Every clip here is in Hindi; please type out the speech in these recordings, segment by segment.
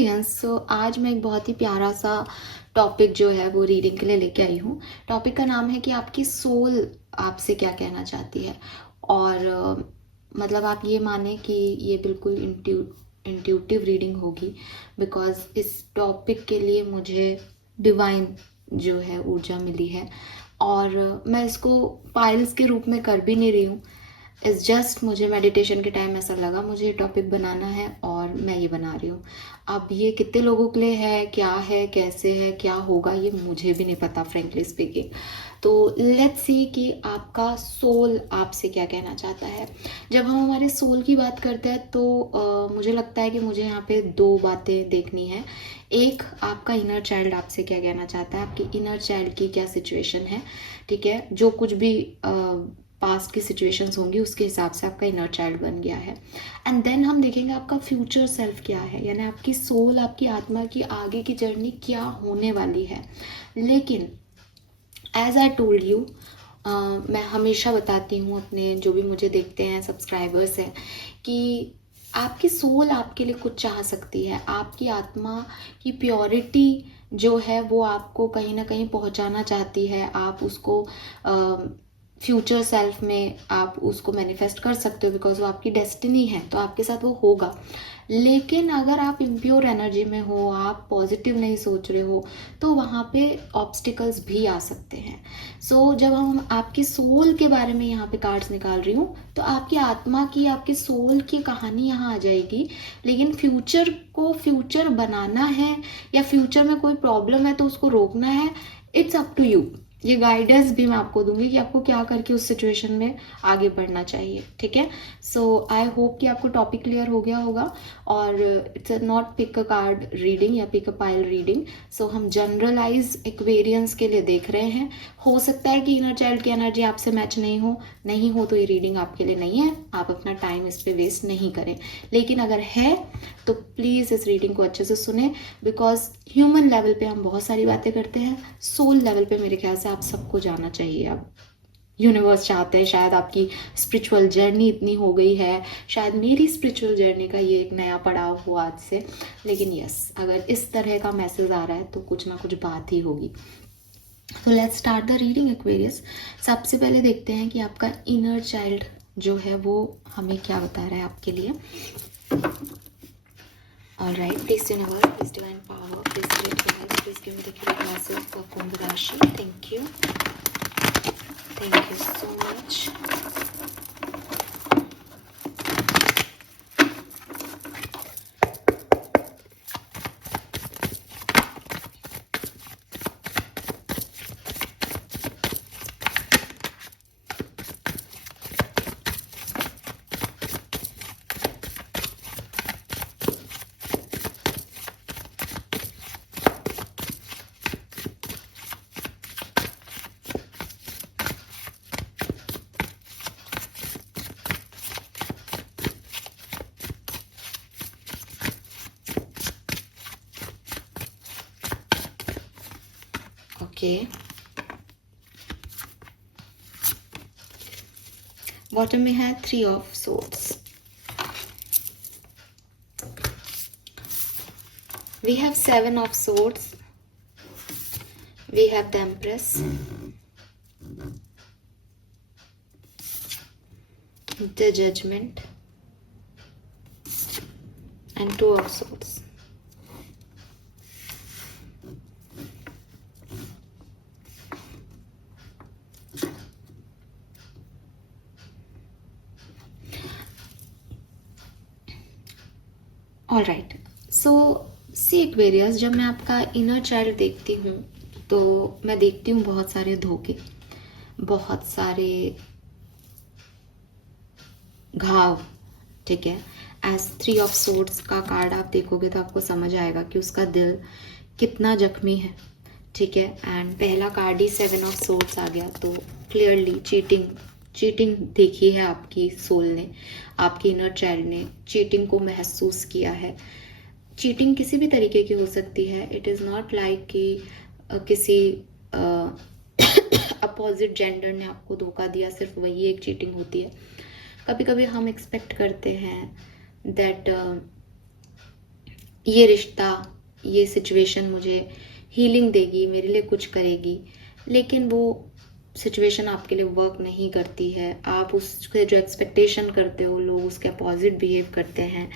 एक्सपीरियंस। सो आज मैं एक बहुत ही प्यारा सा टॉपिक जो है वो रीडिंग के लिए लेके आई हूँ। टॉपिक का नाम है कि आपकी सोल आपसे क्या कहना चाहती है। और मतलब आप ये माने कि ये बिल्कुल इंट्यूटिव रीडिंग होगी, बिकॉज इस टॉपिक के लिए मुझे डिवाइन जो है ऊर्जा मिली है। और मैं इसको पाइल्स के रूप में कर भी नहीं रही हूँ। इट्स जस्ट मुझे मेडिटेशन के टाइम ऐसा लगा मुझे ये टॉपिक बनाना है और मैं ये बना रही हूँ। अब ये कितने लोगों के लिए है, कैसे है, क्या होगा, ये मुझे भी नहीं पता फ्रेंकली स्पीकिंग। तो लेट्स सी कि आपका सोल आपसे क्या कहना चाहता है। जब हम हमारे सोल की बात करते हैं तो मुझे लगता है कि मुझे यहाँ पे दो बातें देखनी है। एक, आपका इनर चाइल्ड आपसे क्या कहना चाहता है, आपकी इनर चाइल्ड की क्या सिचुएशन है। ठीक है, जो कुछ भी पास्ट की सिचुएशंस होंगी उसके हिसाब से आपका इनर चाइल्ड बन गया है। एंड देन हम देखेंगे आपका फ्यूचर सेल्फ क्या है, यानी आपकी सोल, आपकी आत्मा की आगे की जर्नी क्या होने वाली है। लेकिन एज आई टोल्ड यू, मैं हमेशा बताती हूँ अपने जो भी मुझे देखते हैं सब्सक्राइबर्स हैं कि आपकी सोल आपके लिए कुछ चाह सकती है। आपकी आत्मा की प्योरिटी जो है वो आपको कहीं ना कहीं पहुंचाना चाहती है। आप उसको फ्यूचर सेल्फ में आप उसको मैनिफेस्ट कर सकते हो, बिकॉज वो आपकी डेस्टिनी है, तो आपके साथ वो होगा। लेकिन अगर आप इम्प्योर एनर्जी में हो, आप पॉजिटिव नहीं सोच रहे हो, तो वहाँ पे ऑब्स्टिकल्स भी आ सकते हैं। सो जब हम आपकी सोल के बारे में यहाँ पे कार्ड्स निकाल रही हूँ, तो आपकी आत्मा की, आपकी सोल की कहानी यहाँ आ जाएगी। लेकिन फ्यूचर को फ्यूचर बनाना है या फ्यूचर में कोई प्रॉब्लम है तो उसको रोकना है, इट्स अप टू यू। ये गाइडेंस भी मैं आपको दूंगी कि आपको क्या करके उस सिचुएशन में आगे बढ़ना चाहिए। ठीक है, सो आई होप कि आपको टॉपिक क्लियर हो गया होगा। और it's not pick a card reading या pick a pile reading. So हम जनरलाइज एक्वेरियंस के लिए देख रहे हैं। हो सकता है कि इनर चाइल्ड की एनर्जी आपसे मैच नहीं हो तो ये रीडिंग आपके लिए नहीं है। आप अपना टाइम इस पर वेस्ट नहीं करें। लेकिन अगर है तो प्लीज़ इस रीडिंग को अच्छे से सुने, बिकॉज ह्यूमन लेवल पे हम बहुत सारी बातें करते हैं, सोल लेवल पे मेरे ख्याल से आप सबको जाना चाहिए। अब यूनिवर्स चाहते हैं, शायद आपकी स्पिरिचुअल जर्नी इतनी हो गई है, शायद मेरी स्पिरिचुअल जर्नी का ये एक नया पड़ाव हो आज से। लेकिन यस, अगर इस तरह का मैसेज आ रहा है तो कुछ ना कुछ बात ही होगी। तो let's start the reading Aquarius. सबसे पहले देखते हैं कि आपका इनर चाइल्ड जो है वो हमें क्या बता रहा है आपके लिए। Alright, please do your word, please divine power, please create your life, please give me the clear message for Kumbh Rashi. Thank you. Thank you so much. Okay. Bottom में है 3 of Swords. We have 7 of Swords. We have the Empress. The Judgment. And 2 of Swords. Alright, so see Aquarius, जब मैं आपका इनर चाइल्ड देखती हूँ तो मैं देखती हूँ बहुत सारे धोखे, बहुत सारे घाव। ठीक है, एज 3 ऑफ सोर्ड्स का कार्ड आप देखोगे तो आपको समझ आएगा कि उसका दिल कितना जख्मी है। ठीक है, एंड पहला कार्ड ही 7 ऑफ सोर्ड्स आ गया, तो क्लियरली चीटिंग देखी है आपकी सोल ने, आपकी इनर चाइल्ड ने चीटिंग को महसूस किया है। चीटिंग किसी भी तरीके की हो सकती है। इट इज़ नॉट लाइक कि किसी अपोजिट जेंडर ने आपको धोखा दिया, सिर्फ वही एक चीटिंग होती है। कभी कभी हम एक्सपेक्ट करते हैं दैट ये रिश्ता, ये सिचुएशन मुझे हीलिंग देगी, मेरे लिए कुछ करेगी, लेकिन वो सिचुएशन आपके लिए वर्क नहीं करती है। आप उसके जो एक्सपेक्टेशन करते हो, लोग उसके अपोजिट बिहेव करते हैं,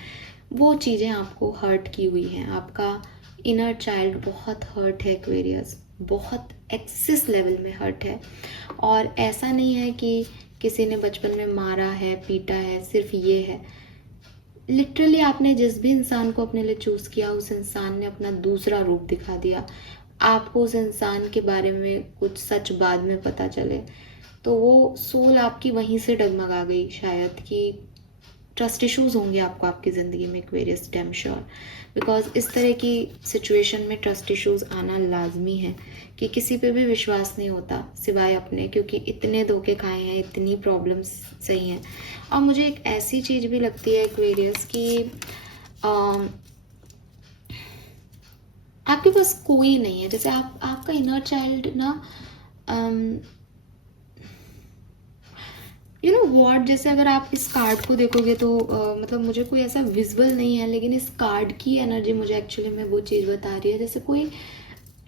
वो चीज़ें आपको हर्ट की हुई हैं। आपका इनर चाइल्ड बहुत हर्ट है एक्वेरियस, बहुत एक्सेस लेवल में हर्ट है। और ऐसा नहीं है कि किसी ने बचपन में मारा है, पीटा है, सिर्फ ये है। लिटरली आपने जिस भी इंसान को अपने लिए चूज़ किया, उस इंसान ने अपना दूसरा रूप दिखा दिया। आपको उस इंसान के बारे में कुछ सच बाद में पता चले, तो वो सोल आपकी वहीं से डगमगा गई शायद, कि ट्रस्ट इश्यूज होंगे आपको आपकी ज़िंदगी में एक्वेरियस, डैम श्योर। बिकॉज इस तरह की सिचुएशन में ट्रस्ट इश्यूज आना लाजमी है, कि किसी पे भी विश्वास नहीं होता सिवाय अपने, क्योंकि इतने धोखे खाए हैं, इतनी प्रॉब्लम्स सही हैं। और मुझे एक ऐसी चीज़ भी लगती है एक्वेरियस कि आपके पास कोई नहीं है। जैसे आपका इनर चाइल्ड ना, यू नो व्हाट, जैसे अगर आप इस कार्ड को देखोगे तो मतलब मुझे कोई ऐसा विजुअल नहीं है, लेकिन इस कार्ड की एनर्जी मुझे एक्चुअली में वो चीज़ बता रही है, जैसे कोई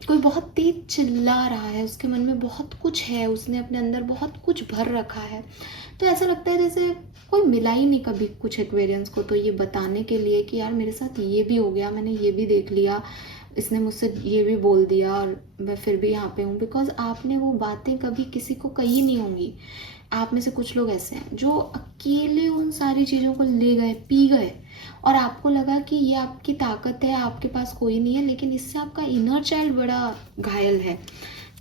कोई बहुत तेज चिल्ला रहा है, उसके मन में बहुत कुछ है, उसने अपने अंदर बहुत कुछ भर रखा है। तो ऐसा लगता है जैसे कोई मिला ही नहीं कभी कुछ एक्वेरियंस को, तो ये बताने के लिए कि यार मेरे साथ ये भी हो गया, मैंने ये भी देख लिया, इसने मुझसे ये भी बोल दिया, और मैं फिर भी यहाँ पे हूँ। बिकॉज आपने वो बातें कभी किसी को कही नहीं होंगी। आप में से कुछ लोग ऐसे हैं जो अकेले उन सारी चीज़ों को ले गए, पी गए, और आपको लगा कि ये आपकी ताकत है, आपके पास कोई नहीं है, लेकिन इससे आपका इनर चाइल्ड बड़ा घायल है।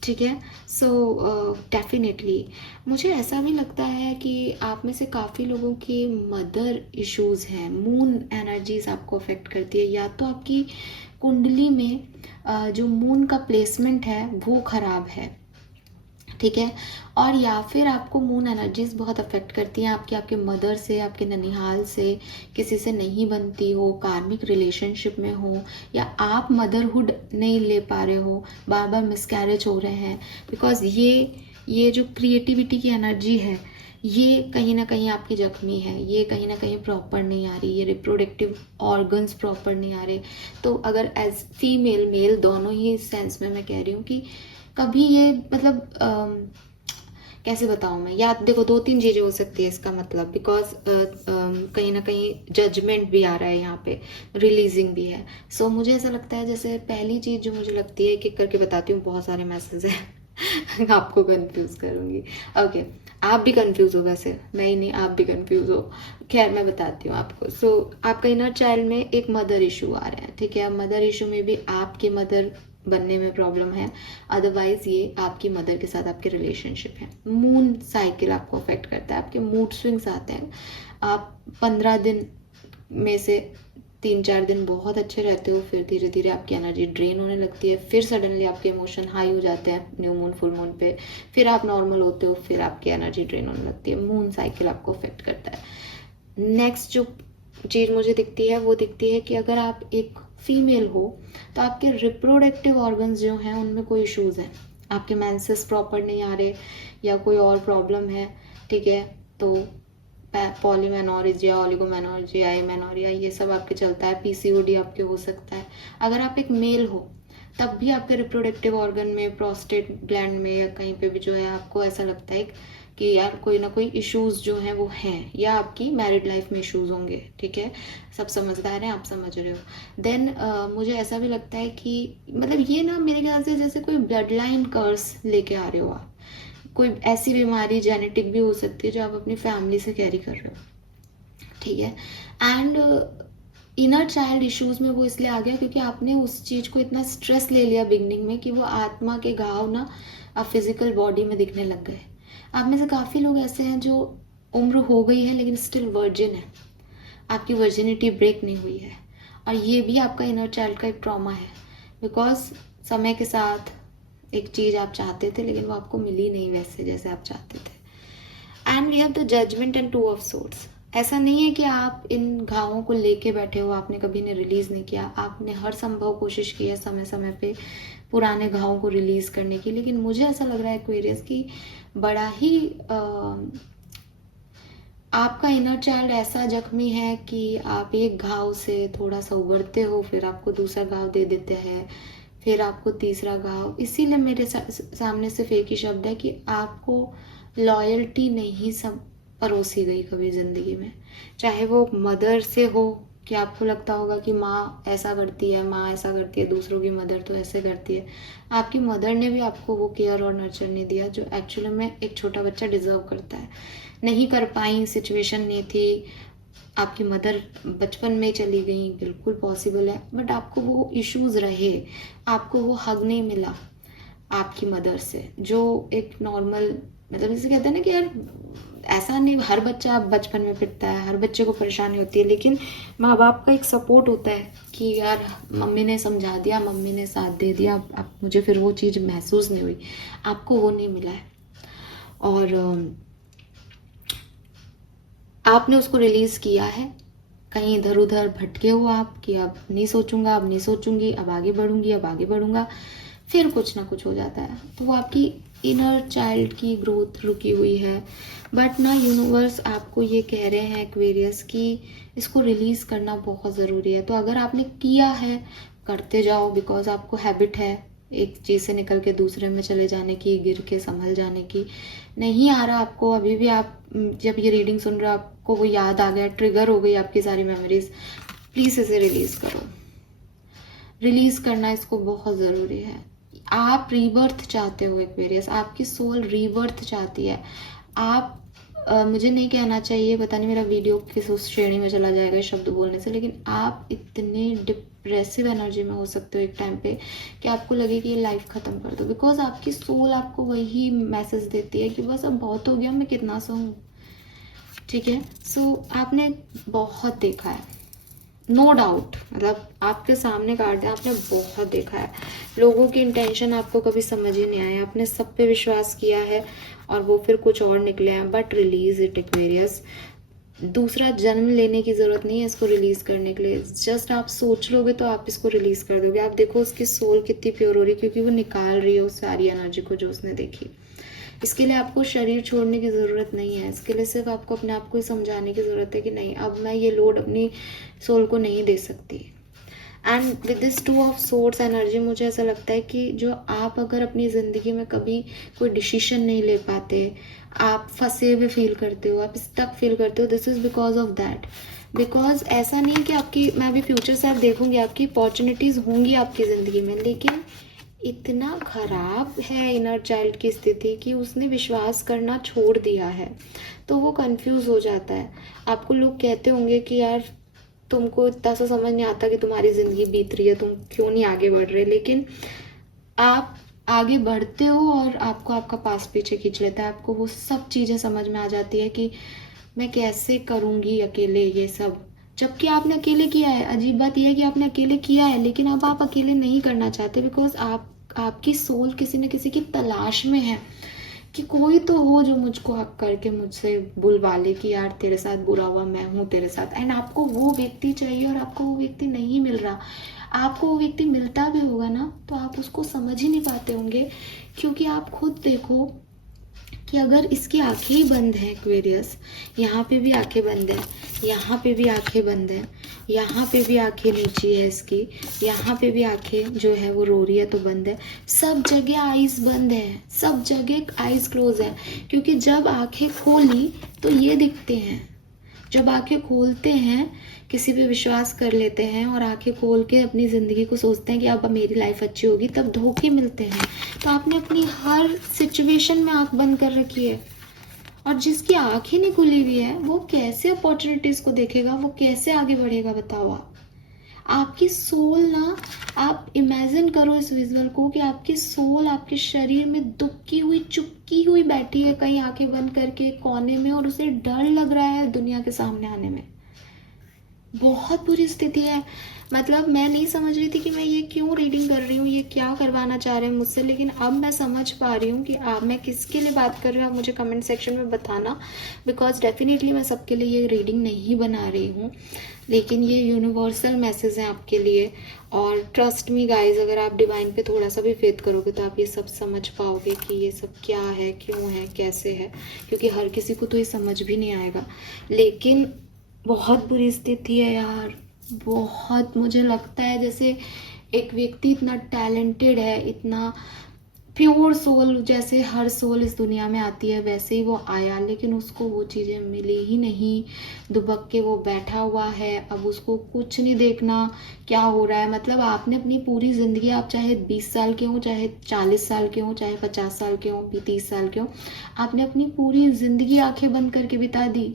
ठीक है। सो डेफिनेटली मुझे ऐसा भी लगता है कि आप में से काफ़ी लोगों की मदर इश्यूज़ हैं, मून एनर्जीज आपको अफेक्ट करती है। या तो आपकी कुंडली में जो मून का प्लेसमेंट है वो ख़राब है, ठीक है, और या फिर आपको मून एनर्जीज बहुत अफेक्ट करती हैं, आपके मदर से, आपके ननिहाल से किसी से नहीं बनती हो, कार्मिक रिलेशनशिप में हो, या आप मदरहुड नहीं ले पा रहे हो, बार बार मिसकैरेज हो रहे हैं। बिकॉज ये जो क्रिएटिविटी की एनर्जी है, ये कहीं ना कहीं आपकी जख्मी है, ये कहीं ना कहीं प्रॉपर नहीं आ रही, ये रिप्रोडक्टिव ऑर्गन्स प्रॉपर नहीं आ रहे। तो अगर एज फीमेल मेल दोनों ही सेंस में मैं कह रही हूँ कि कभी ये मतलब कैसे बताऊँ मैं, या देखो 2-3 चीज़ें हो सकती है इसका मतलब। बिकॉज कहीं ना कहीं जजमेंट भी आ रहा है यहाँ पे, रिलीजिंग भी है। सो मुझे ऐसा लगता है, जैसे पहली चीज़ जो मुझे लगती है, कि करके बताती हूँ, बहुत सारे मैसेज हैं आपको कंफ्यूज करूँगी। ओके, आप भी कंफ्यूज हो, वैसे मैं ही नहीं, आप भी कंफ्यूज हो। खैर मैं बताती हूँ आपको। सो आपका इनर चाइल्ड में एक मदर इशू आ रहे हैं, ठीक है। मदर इशू में भी आपकी मदर बनने में प्रॉब्लम है, अदरवाइज ये आपकी मदर के साथ आपके रिलेशनशिप है। मून साइकिल आपको अफेक्ट करता है, आपके मूड स्विंग्स आते हैं। आप 15 दिन में से 3-4 दिन बहुत अच्छे रहते हो, फिर धीरे धीरे आपकी एनर्जी ड्रेन होने लगती है, फिर सडनली आपके इमोशन हाई हो जाते हैं न्यू मून फुल मून पे, फिर आप नॉर्मल होते हो, फिर आपकी एनर्जी ड्रेन होने लगती है। मून साइकिल आपको अफेक्ट करता है। नेक्स्ट जो चीज़ मुझे दिखती है वो दिखती है कि अगर आप एक फीमेल हो तो आपके रिप्रोडक्टिव ऑर्गन्स जो हैं उनमें कोई इश्यूज़ हैं, आपके मेंसेस प्रॉपर नहीं आ रहे, या कोई और प्रॉब्लम है, ठीक है। तो पॉलीमेनोरिजिया, ओलिगोमेनोरिजिया, एमेनोरिया, ये सब आपके चलता है। पीसीओडी आपके हो सकता है। अगर आप एक मेल हो तब भी आपके रिप्रोडक्टिव ऑर्गन में, प्रोस्टेट ग्लैंड में, या कहीं पे भी जो है आपको ऐसा लगता है कि यार कोई ना कोई इश्यूज जो हैं वो हैं, या आपकी मैरिड लाइफ में इश्यूज होंगे, ठीक है। सब समझदार हैं, आप समझ रहे हो। देन मुझे ऐसा भी लगता है कि मतलब ये ना मेरे ख्याल से जैसे कोई ब्लड लाइन कर्स लेके आ रहे हो आप, कोई ऐसी बीमारी जेनेटिक भी हो सकती है जो आप अपनी फैमिली से कैरी कर रहे हो, ठीक है। एंड इनर चाइल्ड इश्यूज में वो इसलिए आ गया क्योंकि आपने उस चीज़ को इतना स्ट्रेस ले लिया बिगनिंग में कि वो आत्मा के घाव ना अब फिजिकल बॉडी में दिखने लग गए। आप में से काफ़ी लोग ऐसे हैं जो उम्र हो गई है लेकिन स्टिल वर्जिन है, आपकी वर्जिनिटी ब्रेक नहीं हुई है, और ये भी आपका इनर चाइल्ड का एक ट्रॉमा है। बिकॉज समय के साथ एक चीज़ आप चाहते थे लेकिन वो आपको मिली नहीं वैसे जैसे आप चाहते थे। And we have the judgement and 2 of swords. ऐसा नहीं है कि आप इन घावों को लेके बैठे हो, आपने कभी इन्हें रिलीज नहीं किया, आपने हर संभव कोशिश की है समय समय पे पुराने घावों को रिलीज करने की, लेकिन मुझे ऐसा लग रहा है एक्वेरियस की बड़ा ही आपका इनर चाइल्ड ऐसा जख्मी है कि आप एक घाव से थोड़ा सा उबरते हो, फिर आपको दूसरा घाव दे देते हैं, फिर आपको तीसरा घाव। इसीलिए मेरे सामने सिर्फ एक ही शब्द है कि आपको लॉयल्टी नहीं सब परोसी गई कभी ज़िंदगी में। चाहे वो मदर से हो कि आपको लगता होगा कि माँ ऐसा करती है, माँ ऐसा करती है, दूसरों की मदर तो ऐसे करती है। आपकी मदर ने भी आपको वो केयर और नर्चर नहीं दिया जो एक्चुअली में एक छोटा बच्चा डिज़र्व करता है। नहीं कर पाई, सिचुएशन नहीं थी, आपकी मदर बचपन में चली गई, बिल्कुल पॉसिबल है, बट आपको वो इश्यूज रहे, आपको वो हग नहीं मिला आपकी मदर से, जो एक नॉर्मल, मतलब इसे कहते हैं ना कि यार ऐसा नहीं हर बच्चा बचपन में पिटता है, हर बच्चे को परेशानी होती है, लेकिन माँ बाप का एक सपोर्ट होता है कि यार मम्मी ने समझा दिया, मम्मी ने साथ दे दिया, अब मुझे फिर वो चीज़ महसूस नहीं हुई। आपको वो नहीं मिला है और आपने उसको रिलीज़ किया है। कहीं इधर उधर भटके हो आप कि अब नहीं सोचूंगा, अब नहीं सोचूंगी, अब आगे बढ़ूंगी, अब आगे बढ़ूंगा, फिर कुछ ना कुछ हो जाता है। तो वो आपकी इनर चाइल्ड की ग्रोथ रुकी हुई है। बट ना यूनिवर्स आपको ये कह रहे हैं एक्वेरियस कि इसको रिलीज़ करना बहुत ज़रूरी है। तो अगर आपने किया है, करते जाओ, बिकॉज आपको हैबिट है एक चीज़ से निकल के दूसरे में चले जाने की, गिर के संभल जाने की। नहीं आ रहा आपको अभी भी, आप जब ये रीडिंग सुन रहे हो आपको वो याद आ गया, ट्रिगर हो गई आपकी सारी मेमोरीज, प्लीज़ इसे रिलीज़ करो। रिलीज़ करना इसको बहुत ज़रूरी है। आप रीबर्थ चाहते हो एक्वेरियस, आपकी सोल रीबर्थ चाहती है। आप मुझे नहीं कहना चाहिए, पता नहीं मेरा वीडियो किस उस श्रेणी में चला जाएगा शब्द बोलने से, लेकिन आप इतने डिप्रेसिव एनर्जी में हो सकते हो एक टाइम पे कि आपको लगे कि ये लाइफ ख़त्म कर दो, बिकॉज आपकी सोल आपको वही मैसेज देती है कि बस अब बहुत हो गया, मैं कितना सहूँ। ठीक है, सो आपने बहुत देखा है, नो डाउट, मतलब आपके सामने कार्ड है, आपने बहुत देखा है, लोगों की इंटेंशन आपको कभी समझ ही नहीं आया, आपने सब पे विश्वास किया है और वो फिर कुछ और निकले हैं। बट रिलीज इट एक्वेरियस, दूसरा जन्म लेने की ज़रूरत नहीं है इसको रिलीज़ करने के लिए। जस्ट आप सोच लोगे तो आप इसको रिलीज़ कर दोगे। आप देखो उसकी सोल कितनी प्योर हो रही है, क्योंकि वो निकाल रही है उस सारी एनर्जी को जो उसने देखी। इसके लिए आपको शरीर छोड़ने की ज़रूरत नहीं है, इसके लिए सिर्फ आपको अपने आप को समझाने की ज़रूरत है कि नहीं, अब मैं ये लोड अपनी सोल को नहीं दे सकती। And with this 2 of swords energy मुझे ऐसा लगता है कि जो आप अगर अपनी ज़िंदगी में कभी कोई डिसीजन नहीं ले पाते, आप फंसे हुए फील करते हो, आप स्टक फील करते हो, this is because of that. Because ऐसा नहीं कि आपकी, मैं अभी फ्यूचर साथ देखूंगी, आपकी अपॉर्चुनिटीज़ होंगी आपकी ज़िंदगी में, लेकिन इतना खराब है इनर चाइल्ड की स्थिति कि उसने विश्वास करना छोड़ दिया है, तो वो कंफ्यूज हो जाता है। आपको लोग कहते होंगे कि यार तुमको इतना सा समझ नहीं आता कि तुम्हारी ज़िंदगी बीत रही है, तुम क्यों नहीं आगे बढ़ रहे, लेकिन आप आगे बढ़ते हो और आपको आपका पास पीछे खींच लेता है। आपको वो सब चीज़ें समझ में आ जाती है कि मैं कैसे करूँगी अकेले ये सब, जबकि आपने अकेले किया है। अजीब बात यह है कि आपने अकेले किया है, लेकिन अब आप अकेले नहीं करना चाहते, बिकॉज आपकी सोल किसी न किसी की तलाश में है कि कोई तो हो जो मुझको हक करके मुझसे बुलवा ले कि यार तेरे साथ बुरा हुआ, मैं हूँ तेरे साथ। एंड आपको वो व्यक्ति चाहिए और आपको वो व्यक्ति नहीं मिल रहा। आपको वो व्यक्ति मिलता भी होगा ना तो आप उसको समझ ही नहीं पाते होंगे, क्योंकि आप खुद देखो कि अगर इसकी आंखें ही बंद हैं एक्वेरियस, यहाँ पे भी आंखें बंद है, यहाँ पे भी आंखें बंद है, यहाँ पे भी आंखें नीची है इसकी, यहाँ पे भी आंखें जो है वो रो रही है तो बंद है, सब जगह आईज बंद है, सब जगह आईज क्लोज है। क्योंकि जब आंखें खोली तो ये दिखते हैं, जब आंखें खोलते हैं किसी पे विश्वास कर लेते हैं और आंखें खोल के अपनी ज़िंदगी को सोचते हैं कि अब मेरी लाइफ अच्छी होगी, तब धोखे मिलते हैं। तो आपने अपनी हर सिचुएशन में आंख बंद कर रखी है, और जिसकी आंख ही नहीं खुली हुई है वो कैसे अपॉर्चुनिटीज़ को देखेगा, वो कैसे आगे बढ़ेगा, बताओ आप। आपकी सोल ना, आप इमेजिन करो इस विजुअल को कि आपकी सोल आपके शरीर में दुबकी हुई चुपकी हुई बैठी है कहीं आंखें बंद करके कोने में, और उसे डर लग रहा है दुनिया के सामने आने में। बहुत बुरी स्थिति है। मतलब मैं नहीं समझ रही थी कि मैं ये क्यों रीडिंग कर रही हूँ, ये क्या करवाना चाह रहे हैं मुझसे, लेकिन अब मैं समझ पा रही हूँ कि आप, मैं किसके लिए बात कर रही हूँ, आप मुझे कमेंट सेक्शन में बताना, बिकॉज डेफिनेटली मैं सबके लिए ये रीडिंग नहीं बना रही हूँ। लेकिन ये यूनिवर्सल मैसेज है आपके लिए। और ट्रस्ट मी गाइज, अगर आप डिवाइन पे थोड़ा सा भी फेथ करोगे तो आप ये सब समझ पाओगे कि ये सब क्या है, क्यों है, कैसे है। क्योंकि हर किसी को तो ये समझ भी नहीं आएगा। लेकिन बहुत बुरी स्थिति है यार, बहुत। मुझे लगता है जैसे एक व्यक्ति इतना टैलेंटेड है, इतना प्योर सोल, जैसे हर सोल इस दुनिया में आती है वैसे ही वो आया, लेकिन उसको वो चीज़ें मिली ही नहीं। दुबक के वो बैठा हुआ है। अब उसको कुछ नहीं देखना क्या हो रहा है। मतलब आपने अपनी पूरी ज़िंदगी, आप चाहे 20 साल के हों, चाहे 40 साल के हों, चाहे 50 साल के हों, 30 साल के हों, आपने अपनी पूरी ज़िंदगी आंखें बंद करके बिता दी।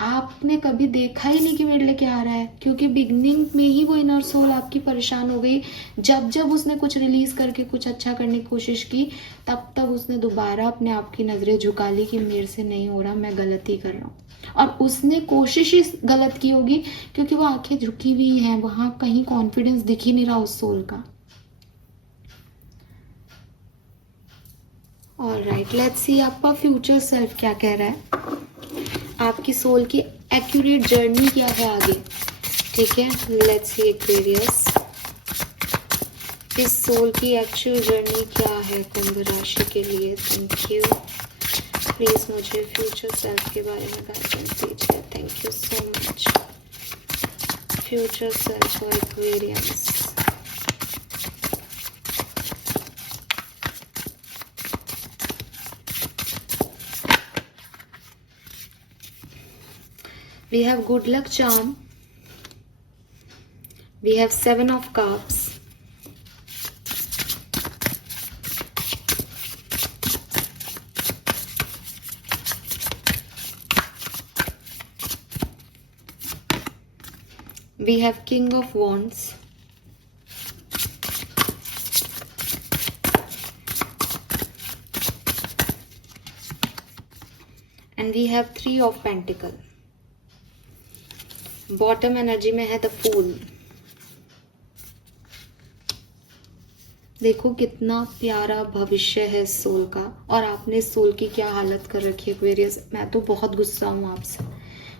आपने कभी देखा ही नहीं कि मेरे लिए क्या आ रहा है, क्योंकि बिगनिंग में ही वो इनर सोल आपकी परेशान हो गई। जब जब उसने कुछ रिलीज करके कुछ अच्छा करने की कोशिश की, तब तब उसने दोबारा अपने आप की नज़रें झुका ली कि मेरे से नहीं हो रहा, मैं गलती कर रहा हूँ। और उसने कोशिश ही गलत की होगी, क्योंकि वो आंखें झुकी हुई हैं, वहां कहीं कॉन्फिडेंस दिख ही नहीं रहा उस सोल का। ऑलराइट, लेट्स सी आपका फ्यूचर सेल्फ क्या कह रहा है, आपकी सोल की एक्यूरेट जर्नी क्या है आगे। ठीक है, लेट्स सी एक्वेरियस, इस सोल की एक्चुअल जर्नी क्या है कुंभ राशि के लिए। Thank you. प्लीज मुझे फ्यूचर सेल्फ के बारे में गाइडेंस दीजिए। Thank you so much. Future self for Aquarius. We have good luck charm. We have 7 of cups. We have King of Wands. And we have 3 of Pentacles. Bottom energy में है द फूल। देखो कितना प्यारा भविष्य है इस सोल का, और आपने इस सोल की क्या हालत कर रखी है एक्वेरियस। मैं तो बहुत गुस्सा हूँ आपसे,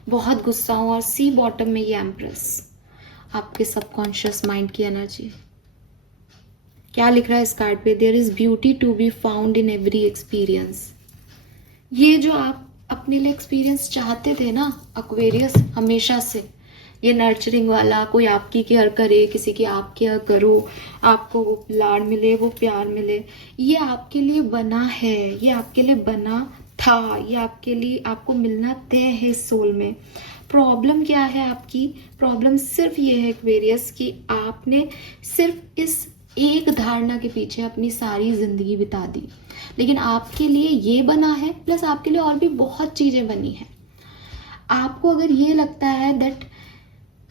बहुत गुस्सा हूँ। और सी बॉटम में ये एम्प्रेस, आपके सबकॉन्शियस माइंड की एनर्जी। क्या लिख रहा है इस कार्ड पे, there is beauty to be found in every experience. ये जो आप अपने लिए एक्सपीरियंस चाहते थे ना एक्वेरियस हमेशा से, ये नर्चरिंग वाला, कोई आपकी केयर करे, किसी की आप केयर करो, आपको वो लाड मिले, वो प्यार मिले, ये आपके लिए बना है, ये आपके लिए बना था, ये आपके लिए, आपको मिलना तय है इस सोल में। प्रॉब्लम क्या है आपकी, प्रॉब्लम सिर्फ ये है एक्वेरियस कि आपने सिर्फ इस एक धारणा के पीछे अपनी सारी जिंदगी बिता दी। लेकिन आपके लिए ये बना है, प्लस आपके लिए और भी बहुत चीजें बनी हैं। आपको अगर ये लगता है दैट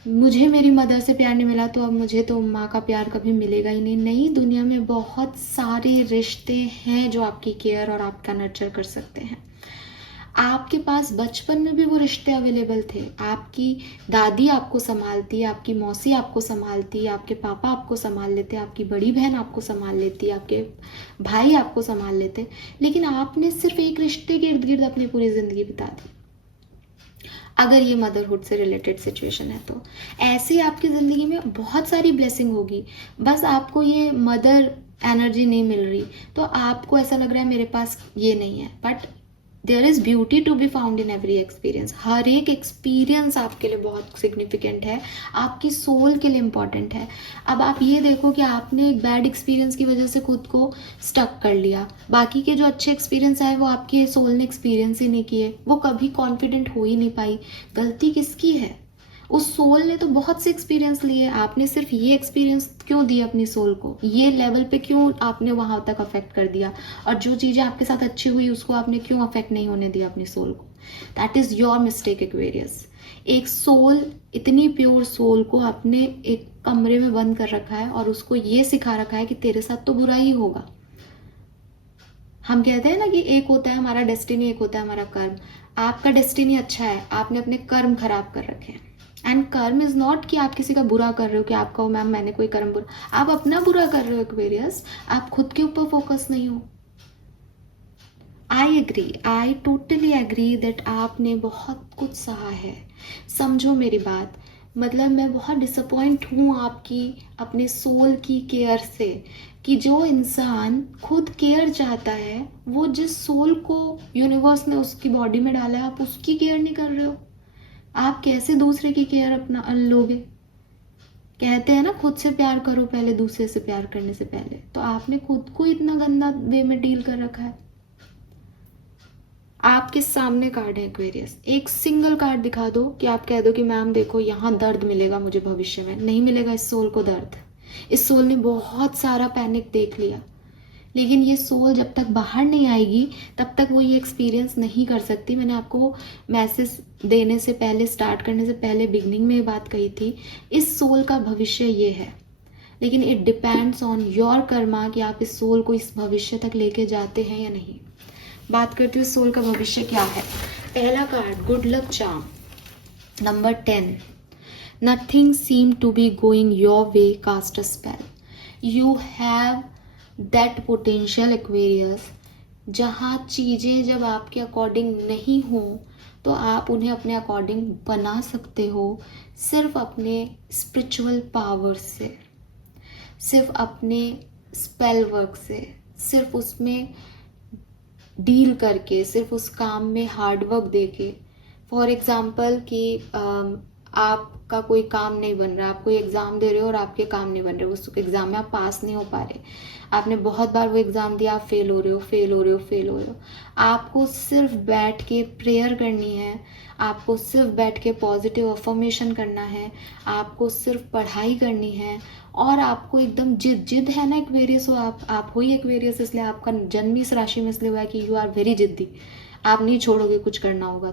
मुझे मेरी मदर से प्यार नहीं मिला तो अब मुझे तो माँ का प्यार कभी मिलेगा ही नहीं, नई दुनिया में बहुत सारे रिश्ते हैं जो आपकी केयर और आपका नर्चर कर सकते हैं। आपके पास बचपन में भी वो रिश्ते अवेलेबल थे। आपकी दादी आपको संभालती, आपकी मौसी आपको संभालती, आपके पापा आपको संभाल लेते, आपकी बड़ी बहन आपको संभाल लेती, आपके भाई आपको संभाल लेते, लेकिन आपने सिर्फ एक रिश्ते के इर्द गिर्द अपनी पूरी जिंदगी बिता दी। अगर ये मदरहुड से रिलेटेड सिचुएशन है तो ऐसे आपकी ज़िंदगी में बहुत सारी ब्लेसिंग होगी, बस आपको ये मदर एनर्जी नहीं मिल रही, तो आपको ऐसा लग रहा है मेरे पास ये नहीं है। But there is beauty to be found in every experience. हर एक एक्सपीरियंस आपके लिए बहुत सिग्निफिकेंट है, आपकी सोल के लिए इम्पॉर्टेंट है। अब आप ये देखो कि आपने एक बैड एक्सपीरियंस की वजह से खुद को स्टक कर लिया, बाकी के जो अच्छे एक्सपीरियंस आए वो आपके सोल ने एक्सपीरियंस ही नहीं किए, वो कभी कॉन्फिडेंट हो ही नहीं पाई। गलती किसकी है, उस सोल ने तो बहुत से एक्सपीरियंस लिए, आपने सिर्फ ये एक्सपीरियंस क्यों दिया अपनी सोल को, ये लेवल पे क्यों आपने वहां तक अफेक्ट कर दिया, और जो चीजें आपके साथ अच्छी हुई उसको आपने क्यों अफेक्ट नहीं होने दिया अपनी सोल को। That is your mistake Aquarius. एक सोल, इतनी प्योर सोल को आपने एक कमरे में बंद कर रखा है और उसको ये सिखा रखा है कि तेरे साथ तो बुरा ही होगा। हम कहते हैं ना कि एक होता है हमारा डेस्टिनी, एक होता है हमारा कर्म। आपका डेस्टिनी अच्छा है, आपने अपने कर्म खराब कर रखे हैं। एंड कर्म इज नॉट कि आप किसी का बुरा कर रहे हो, कि आप कहो मैम मैंने कोई कर्म बुरा, आप अपना बुरा कर रहे हो एक्वेरियस, आप खुद के ऊपर फोकस नहीं हो। I agree, I totally agree that आपने बहुत कुछ सहा है। समझो मेरी बात, मतलब मैं बहुत डिसअपॉइंट हूँ आपकी अपने सोल की केयर से, कि जो इंसान खुद केयर चाहता है, वो जिस सोल को यूनिवर्स ने उसकी बॉडी में डाला है, आप उसकी केयर नहीं कर रहे हो। आप कैसे दूसरे की केयर अपना लोगे? कहते हैं ना, खुद से प्यार करो पहले दूसरे से प्यार करने से पहले। तो आपने खुद को इतना गंदा वे में डील कर रखा है। आपके सामने कार्ड है एक्वेरियस, एक सिंगल कार्ड दिखा दो कि आप कह दो कि मैम देखो यहाँ दर्द मिलेगा मुझे भविष्य में। नहीं मिलेगा इस सोल को दर्द। इस सोल ने बहुत सारा पैनिक देख लिया, लेकिन ये सोल जब तक बाहर नहीं आएगी तब तक वो ये एक्सपीरियंस नहीं कर सकती। मैंने आपको मैसेज देने से पहले, स्टार्ट करने से पहले बिगनिंग में ये बात कही थी, इस सोल का भविष्य ये है, लेकिन it depends on your Karma कि आप इस सोल को इस भविष्य तक लेके जाते हैं या नहीं। बात करती हूँ इस सोल का भविष्य क्या है। पहला card good luck charm, number 10, nothing seem to be going your way, cast a spell. You have that potential Aquarius, जहाँ चीज़ें जब आपके अकॉर्डिंग नहीं हो तो आप उन्हें अपने अकॉर्डिंग बना सकते हो, सिर्फ अपने स्पिरिचुअल पावर से, सिर्फ अपने स्पेल वर्क से, सिर्फ उसमें डील करके, सिर्फ उस काम में हार्ड वर्क देके। फॉर एग्जाम्पल कि आपका कोई काम नहीं बन रहा, आप कोई एग्ज़ाम दे रहे हो और आपके काम नहीं बन रहे, उस एग्ज़ाम में आप पास नहीं हो पा रहे, आपने बहुत बार वो एग्ज़ाम दिया, आप फेल हो रहे हो, फेल हो रहे हो, फेल हो रहे हो। आपको सिर्फ बैठ के प्रेयर करनी है, आपको सिर्फ बैठ के पॉजिटिव अफर्मेशन करना है, आपको सिर्फ पढ़ाई करनी है, और आपको एकदम जिद है ना, एक्वेरियस हो आप हो ही एक्वेरियस, इसलिए आपका जन्म इस राशि में इसलिए हुआ है कि यू आर वेरी जिद्दी, आप नहीं छोड़ोगे कुछ करना होगा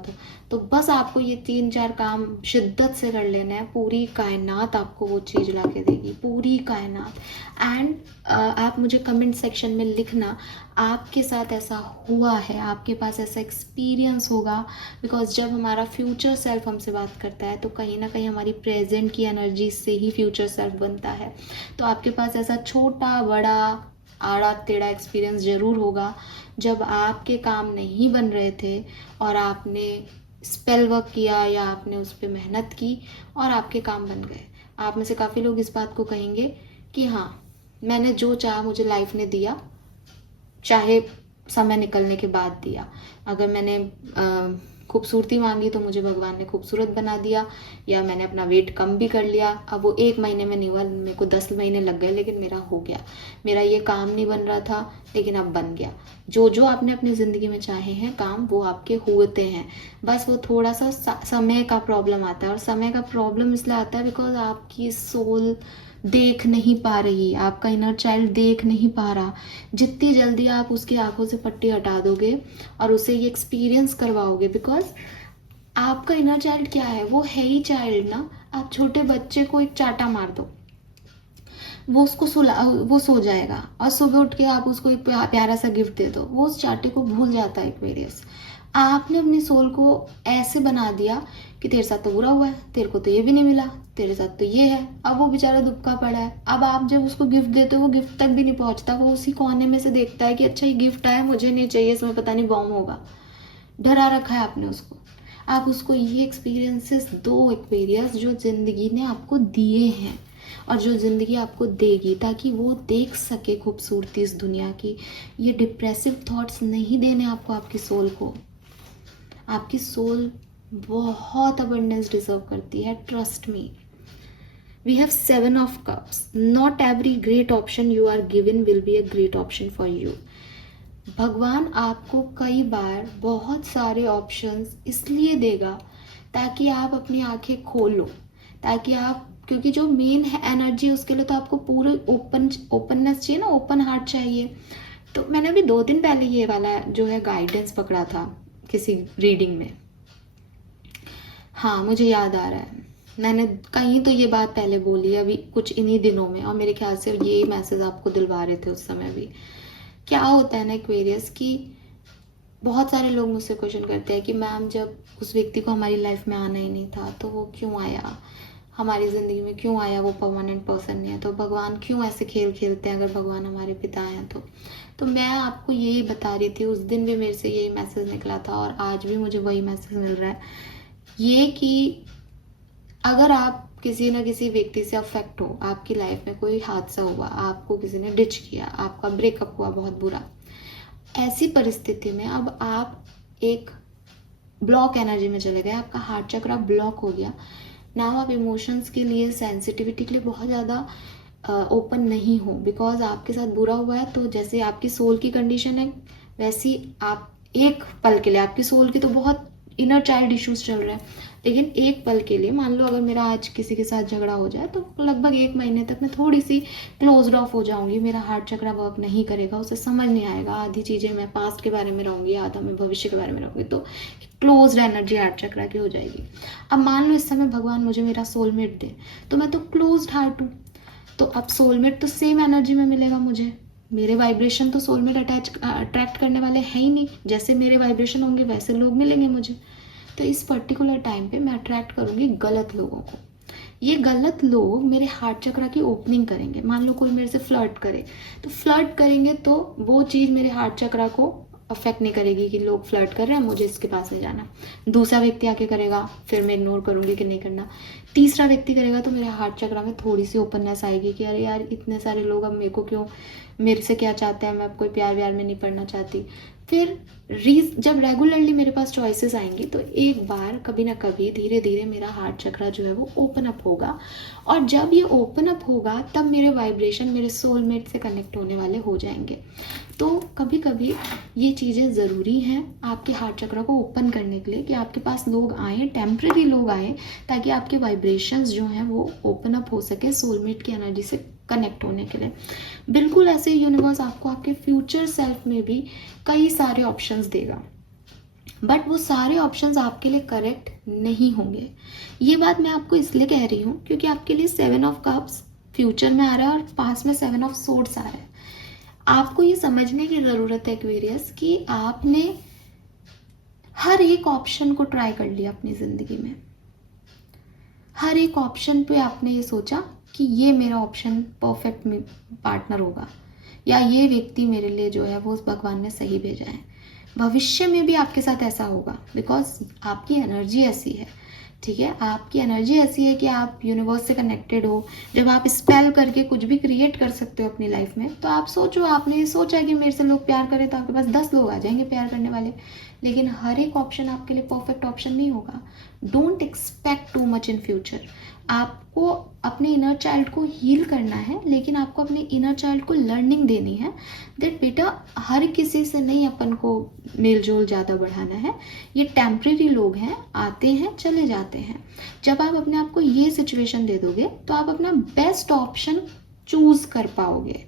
तो बस आपको ये 3-4 काम शिद्दत से कर लेना है। पूरी कायनात आपको वो चीज़ ला के देगी, पूरी कायनात। एंड आप मुझे कमेंट सेक्शन में लिखना आपके साथ ऐसा हुआ है, आपके पास ऐसा एक्सपीरियंस होगा। बिकॉज जब हमारा फ्यूचर सेल्फ हमसे बात करता है तो कहीं ना कहीं हमारी प्रेजेंट की एनर्जी से ही फ्यूचर सेल्फ बनता है। तो आपके पास ऐसा छोटा बड़ा आड़ा टेढ़ा एक्सपीरियंस ज़रूर होगा जब आपके काम नहीं बन रहे थे और आपने स्पेल वर्क किया या आपने उस पर मेहनत की और आपके काम बन गए। आप में से काफ़ी लोग इस बात को कहेंगे कि हाँ, मैंने जो चाहा मुझे लाइफ ने दिया, चाहे समय निकलने के बाद दिया। अगर मैंने खूबसूरती मांगी तो मुझे भगवान ने खूबसूरत बना दिया, या मैंने अपना वेट कम भी कर लिया, अब वो 1 महीने में नहीं हुआ, मेरे को 10 महीने लग गए, लेकिन मेरा हो गया। मेरा ये काम नहीं बन रहा था लेकिन अब बन गया। जो जो आपने अपनी ज़िंदगी में चाहे हैं काम, वो आपके होते हैं। बस वो थोड़ा सा समय का प्रॉब्लम आता है, और समय का प्रॉब्लम इसलिए आता है बिकॉज आपकी सोल देख नहीं पा रही, आपका इनर चाइल्ड देख नहीं पा रहा। जितनी जल्दी आप उसकी आंखों से पट्टी हटा दोगे और उसे ये एक्सपीरियंस करवाओगे, बिकॉज आपका इनर चाइल्ड क्या है, वो है ही चाइल्ड ना। आप छोटे बच्चे को एक चाटा मार दो, वो सो जाएगा, और सुबह उठ के आप उसको एक प्यारा सा गिफ्ट दे दो, वो उस चाटे को भूल जाता है एक्वेरियस। आपने अपनी सोल को ऐसे बना दिया कि तेरे साथ तो बुरा हुआ है, तेरे को तो ये भी नहीं मिला, तेरे साथ तो ये है। अब वो बेचारा दुबका पड़ा है। अब आप जब उसको गिफ्ट देते हो, वो गिफ्ट तक भी नहीं पहुंचता, वो उसी कोने में से देखता है कि अच्छा ये गिफ्ट आया, मुझे नहीं चाहिए, इसमें पता नहीं बॉम्ब होगा। डरा रखा है आपने उसको। आप उसको ये एक्सपीरियंसेस दो एक्वेरियस, जो जिंदगी ने आपको दिए हैं और जो ज़िंदगी आपको देगी, ताकि वो देख सके खूबसूरती इस दुनिया की। ये डिप्रेसिव थॉट्स नहीं देने आपको आपकी सोल को। आपकी सोल बहुत अबंडेंस डिजर्व करती है, trust me. We have 7 of cups. Not every great option you are given will be a great option for you. भगवान आपको कई बार बहुत सारे ऑप्शंस इसलिए देगा ताकि आप अपनी आंखें खोलो, ताकि आप, क्योंकि जो मेन है एनर्जी, उसके लिए तो आपको पूरे ओपननेस चाहिए ना, ओपन हार्ट चाहिए। तो मैंने अभी 2 दिन पहले ये वाला जो है गाइडेंस पकड़ा था किसी रीडिंग में। हाँ, मुझे याद आ रहा है, मैंने कहीं तो ये बात पहले बोली अभी कुछ इन्हीं दिनों में, और मेरे ख्याल से यही मैसेज आपको दिलवा रहे थे उस समय भी। क्या होता है ना एक्वेरियस, कि बहुत सारे लोग मुझसे क्वेश्चन करते हैं कि मैम जब उस व्यक्ति को हमारी लाइफ में आना ही नहीं था तो वो क्यों आया, हमारी ज़िंदगी में क्यों आया, वो परमानेंट पर्सन नहीं है, तो भगवान क्यों ऐसे खेल खेलते हैं अगर भगवान हमारे पिता हैं तो मैं आपको यही बता रही थी। उस दिन भी मेरे से यही मैसेज निकला था और आज भी मुझे वही मैसेज मिल रहा है, ये कि अगर आप किसी ना किसी व्यक्ति से अफेक्ट हो, आपकी लाइफ में कोई हादसा हुआ, आपको किसी ने डिच किया, आपका ब्रेकअप हुआ बहुत बुरा, ऐसी परिस्थिति में अब आप एक ब्लॉक एनर्जी में चले गए, आपका हार्ट चक्र ब्लॉक हो गया। नाउ आप इमोशंस के लिए, सेंसिटिविटी के लिए बहुत ज़्यादा ओपन नहीं हो, बिकॉज आपके साथ बुरा हुआ है। तो जैसे आपकी सोल की कंडीशन है, वैसी आप एक पल के लिए, आपकी सोल की तो बहुत इनर चाइल्ड इश्यूज चल रहे हैं, लेकिन एक पल के लिए मान लो अगर मेरा आज किसी के साथ झगड़ा हो जाए तो लगभग 1 महीने तक मैं थोड़ी सी क्लोज ऑफ हो जाऊंगी, मेरा हार्ट चक्र वर्क नहीं करेगा, उसे समझ नहीं आएगा, आधी चीज़ें मैं पास्ट के बारे में रहूँगी, आधा मैं भविष्य के बारे में रहूँगी, तो क्लोज एनर्जी हार्ट चक्र की हो जाएगी। अब मान लो इस समय भगवान मुझे मेरा सोलमेट दे, तो मैं तो क्लोज हार्ट हूँ, तो अब सोलमेट तो सेम एनर्जी में मिलेगा मुझे, मेरे वाइब्रेशन तो सोलमेट अट्रैक्ट करने वाले हैं ही नहीं, जैसे मेरे वाइब्रेशन होंगे वैसे लोग मिलेंगे मुझे। तो इस पर्टिकुलर टाइम पे मैं अट्रैक्ट करूँगी गलत लोगों को। ये गलत लोग मेरे हार्ट चक्र की ओपनिंग करेंगे। मान लो कोई मेरे से फ्लर्ट करे, तो फ्लर्ट करेंगे तो वो चीज़ मेरे हार्ट चक्र को अफेक्ट नहीं करेगी कि लोग फ्लर्ट कर रहे हैं, मुझे इसके पास नहीं जाना। दूसरा व्यक्ति आके करेगा, फिर मैं इग्नोर करूँगी कि नहीं करना। तीसरा व्यक्ति करेगा तो मेरे हार्ट चक्र में थोड़ी सी ओपननेस आएगी कि अरे यार इतने सारे लोग अब मेरे को क्यों, मेरे से क्या चाहते हैं, मैं अब कोई प्यार व्यार में नहीं पड़ना चाहती। फिर जब रेगुलरली मेरे पास चॉइसेस आएंगी तो एक बार कभी ना कभी धीरे धीरे मेरा हार्ट चक्र जो है वो ओपन अप होगा, और जब ये ओपन अप होगा तब मेरे वाइब्रेशन मेरे सोलमेट से कनेक्ट होने वाले हो जाएंगे। तो कभी कभी ये चीज़ें ज़रूरी हैं आपके हार्ट चक्र को ओपन करने के लिए, कि आपके पास लोग आए, टेम्परेरी लोग आए, ताकि आपके वाइब्रेशंस जो हैं वो ओपन अप हो सके सोलमेट की एनर्जी से कनेक्ट होने के लिए। बिल्कुल ऐसे यूनिवर्स आपको आपके फ्यूचर सेल्फ में भी कई सारे ऑप्शंस देगा, बट वो सारे ऑप्शंस आपके लिए करेक्ट नहीं होंगे। ये बात मैं आपको इसलिए कह रही हूँ क्योंकि आपके लिए 7 ऑफ कप्स फ्यूचर में आ रहा है और पास में 7 ऑफ सोर्ड्स आ रहा है। आपको ये समझने की ज़रूरत है एक्वेरियस कि आपने हर एक ऑप्शन को ट्राई कर लिया अपनी ज़िंदगी में। हर एक ऑप्शन पे आपने ये सोचा कि ये मेरा ऑप्शन परफेक्ट पार्टनर होगा, या ये व्यक्ति मेरे लिए जो है वो उस भगवान ने सही भेजा है। भविष्य में भी आपके साथ ऐसा होगा, बिकॉज आपकी एनर्जी ऐसी है। ठीक है, आपकी एनर्जी ऐसी है कि आप यूनिवर्स से कनेक्टेड हो। जब आप स्पेल करके कुछ भी क्रिएट कर सकते हो अपनी लाइफ में, तो आप सोचो, आपने ये सोचा कि मेरे से लोग प्यार करें तो आपके पास 10 लोग आ जाएंगे प्यार करने वाले, लेकिन हर एक ऑप्शन आपके लिए परफेक्ट ऑप्शन नहीं होगा। Don't expect too much in future. आपको अपने इनर चाइल्ड को हील करना है, लेकिन आपको अपने इनर चाइल्ड को लर्निंग देनी है दैट बेटा हर किसी से नहीं अपन को मेल जोल ज़्यादा बढ़ाना है। ये टेम्परेरी लोग हैं, आते हैं चले जाते हैं। जब आप अपने आप को ये सिचुएशन दे दोगे तो आप अपना बेस्ट ऑप्शन चूज कर पाओगे।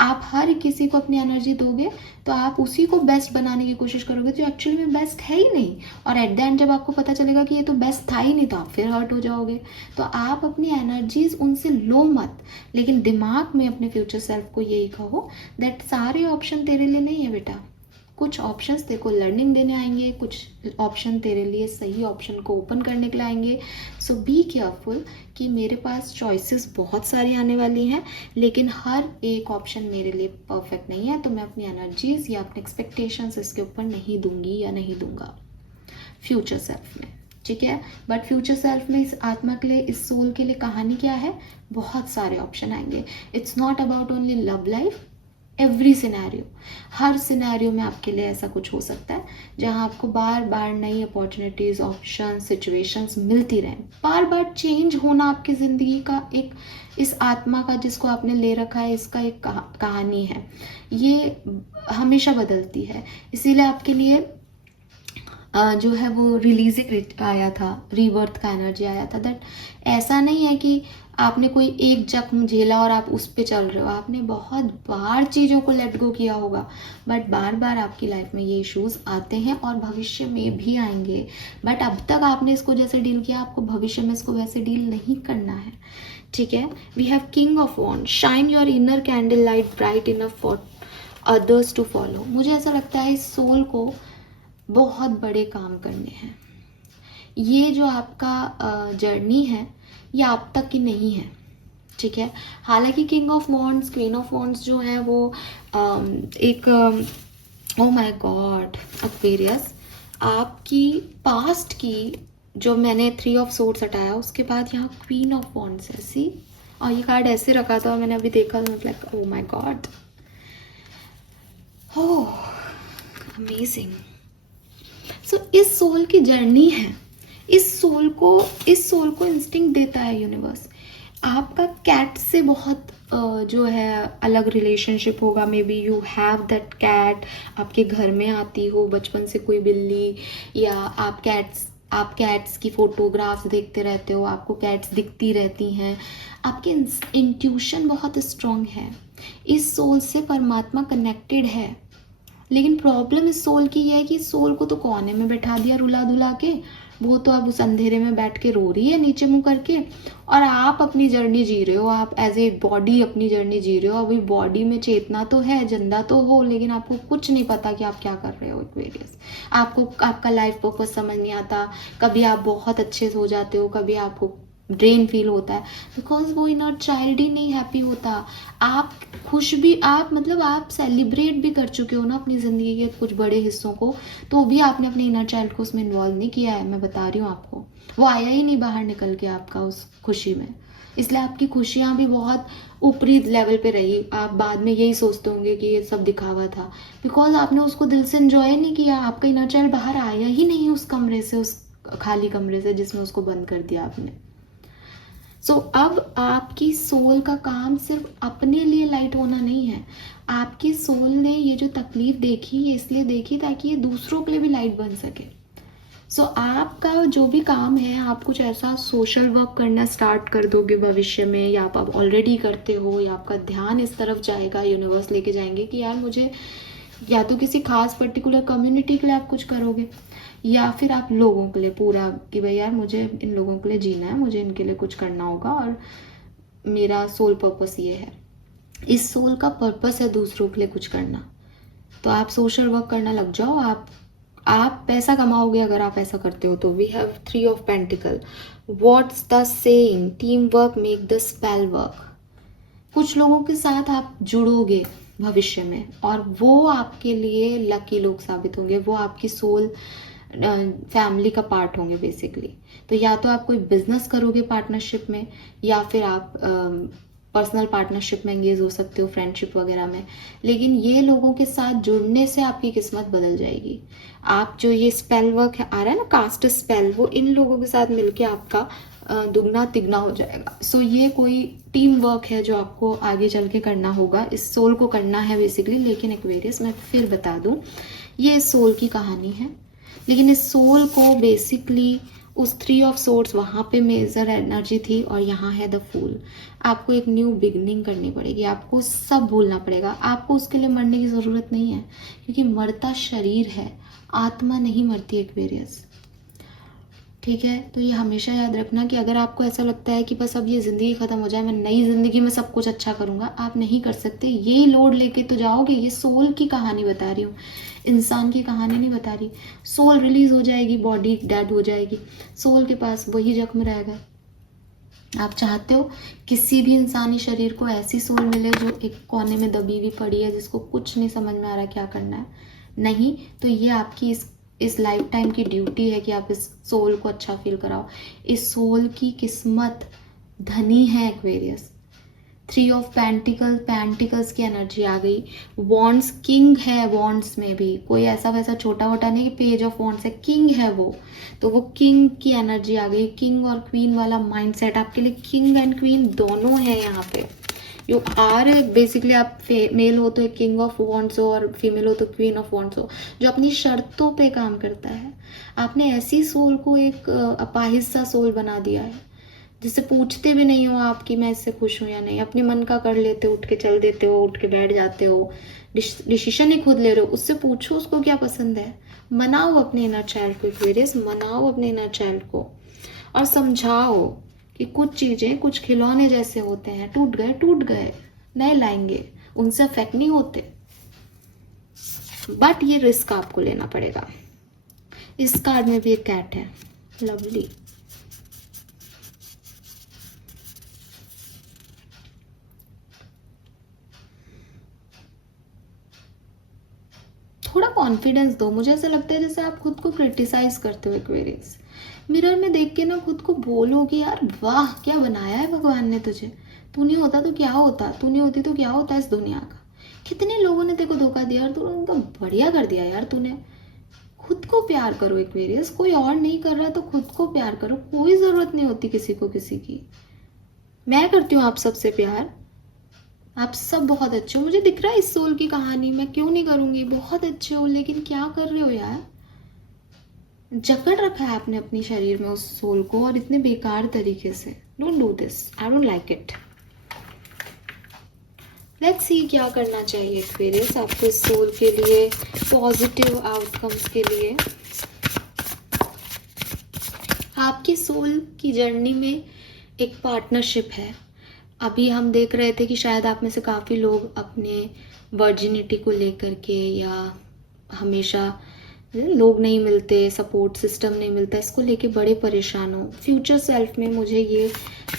आप हर किसी को अपनी एनर्जी दोगे तो आप उसी को बेस्ट बनाने की कोशिश करोगे जो एक्चुअली में बेस्ट है ही नहीं, और एट द एंड जब आपको पता चलेगा कि ये तो बेस्ट था ही नहीं तो आप फिर हर्ट हो जाओगे। तो आप अपनी एनर्जीज उनसे लो मत, लेकिन दिमाग में अपने फ्यूचर सेल्फ को यही कहो दैट सारे ऑप्शन तेरे लिए नहीं है बेटा। कुछ ऑप्शंस तेरे को लर्निंग देने आएंगे, कुछ ऑप्शन तेरे लिए सही ऑप्शन को ओपन करने के लिए आएंगे। सो बी केयरफुल कि मेरे पास चॉइसेस बहुत सारी आने वाली हैं, लेकिन हर एक ऑप्शन मेरे लिए परफेक्ट नहीं है, तो मैं अपनी एनर्जीज या अपने एक्सपेक्टेशंस इसके ऊपर नहीं दूंगी या नहीं दूंगा फ्यूचर सेल्फ में। ठीक है, बट फ्यूचर सेल्फ में इस आत्मा के लिए, इस सोल के लिए कहानी क्या है, बहुत सारे ऑप्शन आएंगे। It's not about only love life, every scenario, her scenario में आपके लिए ऐसा कुछ हो सकता है जहां आपको बार बार नई अपॉर्चुनिटीज, ऑप्शन, सिचुएशंस मिलती रहें। बार बार चेंज होना आपकी ज़िंदगी का एक, इस आत्मा का जिसको आपने ले रखा है, इसका एक कहानी है। ये हमेशा बदलती है, इसीलिए आपके लिए जो है वो रिलीजिंग आया था, रीबर्थ का एनर्जी आया था। दैट ऐसा नहीं है कि आपने कोई एक जख्म झेला और आप उस पे चल रहे हो, आपने बहुत बार चीज़ों को लेट गो किया होगा, बट बार बार आपकी लाइफ में ये इश्यूज आते हैं और भविष्य में भी आएंगे। बट अब तक आपने इसको जैसे डील किया, आपको भविष्य में इसको वैसे डील नहीं करना है। ठीक है, we have king of wand, shine your inner candle light bright enough for others to follow. मुझे ऐसा लगता है इस सोल को बहुत बड़े काम करने हैं। ये जो आपका जर्नी है ये आप तक की नहीं है। ठीक है, हालांकि king of wands, queen of wands जो है वो एक ओ माय गॉड एक्वेरियस, आपकी पास्ट की जो मैंने 3 ऑफ सोर्ड्स हटाया उसके बाद यहाँ क्वीन ऑफ वॉन्ड्स है, सी। और ये कार्ड ऐसे रखा था और मैंने अभी देखा तो like oh my god, oh amazing. So इस सोल की जर्नी है, इस सोल को इंस्टिंक्ट देता है यूनिवर्स। आपका कैट से बहुत जो है अलग रिलेशनशिप होगा। Maybe you have that cat, आपके घर में आती हो बचपन से कोई बिल्ली, या आप कैट्स की फोटोग्राफ्स देखते रहते हो, आपको कैट्स दिखती रहती हैं। आपकी इंट्यूशन बहुत स्ट्रांग है। इस सोल से परमात्मा कनेक्टेड है। लेकिन प्रॉब्लम इस सोल की ये है कि इस सोल को तो कोने में बैठा दिया रुला दुला के, वो तो अब उस अंधेरे में बैठ के रो रही है नीचे मुंह करके, और आप अपनी जर्नी जी रहे हो। आप एज ए बॉडी अपनी जर्नी जी रहे हो। अभी बॉडी में चेतना तो है, जिंदा तो हो, लेकिन आपको कुछ नहीं पता कि आप क्या कर रहे हो। एक्वेरियस, आपको आपका लाइफ पर्पस समझ नहीं आता। कभी आप बहुत अच्छे से हो जाते हो, कभी आपको ड्रेन फील होता है, बिकॉज वो इनर चाइल्ड ही नहीं हैप्पी होता। आप खुश भी, आप मतलब आप सेलिब्रेट भी कर चुके हो ना अपनी ज़िंदगी के कुछ बड़े हिस्सों को, तो भी आपने अपने इनर चाइल्ड को उसमें इन्वॉल्व नहीं किया है। मैं बता रही हूँ आपको, वो आया ही नहीं बाहर निकल के आपका उस खुशी में। इसलिए आपकी खुशियाँ भी बहुत ऊपरी लेवल पे रही। आप बाद में यही सोचते होंगे कि ये सब दिखावा था, बिकॉज आपने उसको दिल से एंजॉय नहीं किया। आपका इनर चाइल्ड बाहर आया ही नहीं उस कमरे से, उस खाली कमरे से जिसमें उसको बंद कर दिया आपने। सो अब आपकी सोल का काम सिर्फ अपने लिए लाइट होना नहीं है। आपकी सोल ने ये जो तकलीफ देखी, ये इसलिए देखी ताकि ये दूसरों के लिए भी लाइट बन सके। सो आपका जो भी काम है, आप कुछ ऐसा सोशल वर्क करना स्टार्ट कर दोगे भविष्य में, या आप ऑलरेडी करते हो, या आपका ध्यान इस तरफ जाएगा, यूनिवर्स लेके जाएंगे कि यार मुझे, या तो किसी खास पर्टिकुलर कम्युनिटी के लिए आप कुछ करोगे, या फिर आप लोगों के लिए पूरा कि भाई यार मुझे इन लोगों के लिए जीना है, मुझे इनके लिए कुछ करना होगा, और मेरा सोल पर्पस ये है। इस सोल का पर्पस है दूसरों के लिए कुछ करना। तो आप सोशल वर्क करना लग जाओ। आप पैसा कमाओगे अगर आप ऐसा करते हो तो। We have 3 of pentacle. What's the saying, team work make the spell work. कुछ लोगों के साथ आप जुड़ोगे भविष्य में, और वो आपके लिए लकी लोग साबित होंगे। वो आपकी सोल फैमिली का पार्ट होंगे बेसिकली। तो या तो आप कोई बिजनेस करोगे पार्टनरशिप में, या फिर आप पर्सनल पार्टनरशिप में एंगेज हो सकते हो, फ्रेंडशिप वगैरह में। लेकिन ये लोगों के साथ जुड़ने से आपकी किस्मत बदल जाएगी। आप जो ये स्पेल वर्क है आ रहा है ना, कास्ट स्पेल, वो इन लोगों के साथ मिलके आपका दुगना तिगना हो जाएगा। सो ये कोई टीम वर्क है जो आपको आगे चल के करना होगा। इस सोल को करना है बेसिकली। लेकिन एक्वेरियस, मैं फिर बता दूं, ये इस सोल की कहानी है। लेकिन इस सोल को बेसिकली उस 3 ऑफ सोर्ड्स वहाँ पे मेजर एनर्जी थी, और यहाँ है द फूल। आपको एक न्यू बिगनिंग करनी पड़ेगी। आपको सब भूलना पड़ेगा। आपको उसके लिए मरने की ज़रूरत नहीं है, क्योंकि मरता शरीर है, आत्मा नहीं मरती एक्वेरियस। ठीक है, तो ये हमेशा याद रखना कि अगर आपको ऐसा लगता है कि बस अब ये ज़िंदगी ख़त्म हो जाए, मैं नई ज़िंदगी में सब कुछ अच्छा करूँगा, आप नहीं कर सकते। यही लोड लेके तो जाओगे। ये सोल की कहानी बता रही हूँ, इंसान की कहानी नहीं बता रही। सोल रिलीज हो जाएगी, बॉडी डेड हो जाएगी, सोल के पास वही जख्म रहेगा। आप चाहते हो किसी भी इंसानी शरीर को ऐसी सोल मिले जो एक कोने में दबी हुई पड़ी है, जिसको कुछ नहीं समझ में आ रहा क्या करना है? नहीं, तो ये आपकी इस लाइफ टाइम की ड्यूटी है कि आप इस सोल को अच्छा फील कराओ। इस सोल की किस्मत धनी है एक्वेरियस। 3 ऑफ पेंटिकल्स की एनर्जी आ गई। वॉन्ड्स किंग है, वॉन्ड्स में भी कोई ऐसा वैसा छोटा वोटा नहीं, पेज ऑफ वॉन्ड्स है, किंग है वो। तो वो किंग की एनर्जी आ गई। किंग और क्वीन वाला माइंडसेट आपके लिए, किंग एंड क्वीन दोनों है यहाँ पे। यू आर बेसिकली, आप मेल हो तो एक किंग ऑफ वॉन्ड्स हो, और फीमेल हो तो क्वीन ऑफ वॉन्ड्स हो, जो अपनी शर्तों पे काम करता है। आपने ऐसी सोल को एक अपाहिज सा सोल बना दिया है, जिससे पूछते भी नहीं हो आप कि मैं इससे खुश हूँ या नहीं। अपने मन का कर लेते हो, उठ के चल देते हो, उठ के बैठ जाते हो, डिसीजन ही खुद ले रहे हो। उससे पूछो उसको क्या पसंद है। मनाओ अपने इनर चाइल्ड को एक्वेरियस, मनाओ अपने इनर चाइल्ड को, और समझाओ कि कुछ चीज़ें, कुछ खिलौने जैसे होते हैं, टूट गए, नए लाएंगे, उनसे अफेक्ट नहीं होते। बट ये रिस्क आपको लेना पड़ेगा। इस कार्ड में भी एक कैट है, लवली। थोड़ा कॉन्फिडेंस दो। मुझे ऐसा लगता है जैसे आप खुद को क्रिटिसाइज करते हो एक्वेरियस। मिरर में देख के ना खुद को बोलोगे यार वाह क्या बनाया है भगवान ने तुझे, तू नहीं होता तो क्या होता, तू नहीं होती तो क्या होता इस दुनिया का। कितने लोगों ने तेरे को धोखा दिया और तूने उनका बढ़िया कर दिया यार तूने। खुद को प्यार करो एक्वेरियस, कोई और नहीं कर रहा तो खुद को प्यार करो, कोई जरूरत नहीं होती किसी को किसी की। मैं करती हूँ आप सबसे प्यार, आप सब बहुत अच्छे हो, मुझे दिख रहा है इस सोल की कहानी, मैं क्यों नहीं करूंगी, बहुत अच्छे हो, लेकिन क्या कर रहे हो यार, जकड़ रखा है आपने अपनी शरीर में उस सोल को और इतने बेकार तरीके से। Don't do this, I don't like it. Let's see क्या करना चाहिए एक्वेरियस आपको इस सोल के लिए, पॉजिटिव आउटकम्स के लिए। आपकी सोल की जर्नी में एक पार्टनरशिप है। अभी हम देख रहे थे कि शायद आप में से काफ़ी लोग अपने वर्जिनिटी को लेकर के, या हमेशा लोग नहीं मिलते, सपोर्ट सिस्टम नहीं मिलता, इसको लेके बड़े परेशान हो। फ्यूचर सेल्फ में मुझे ये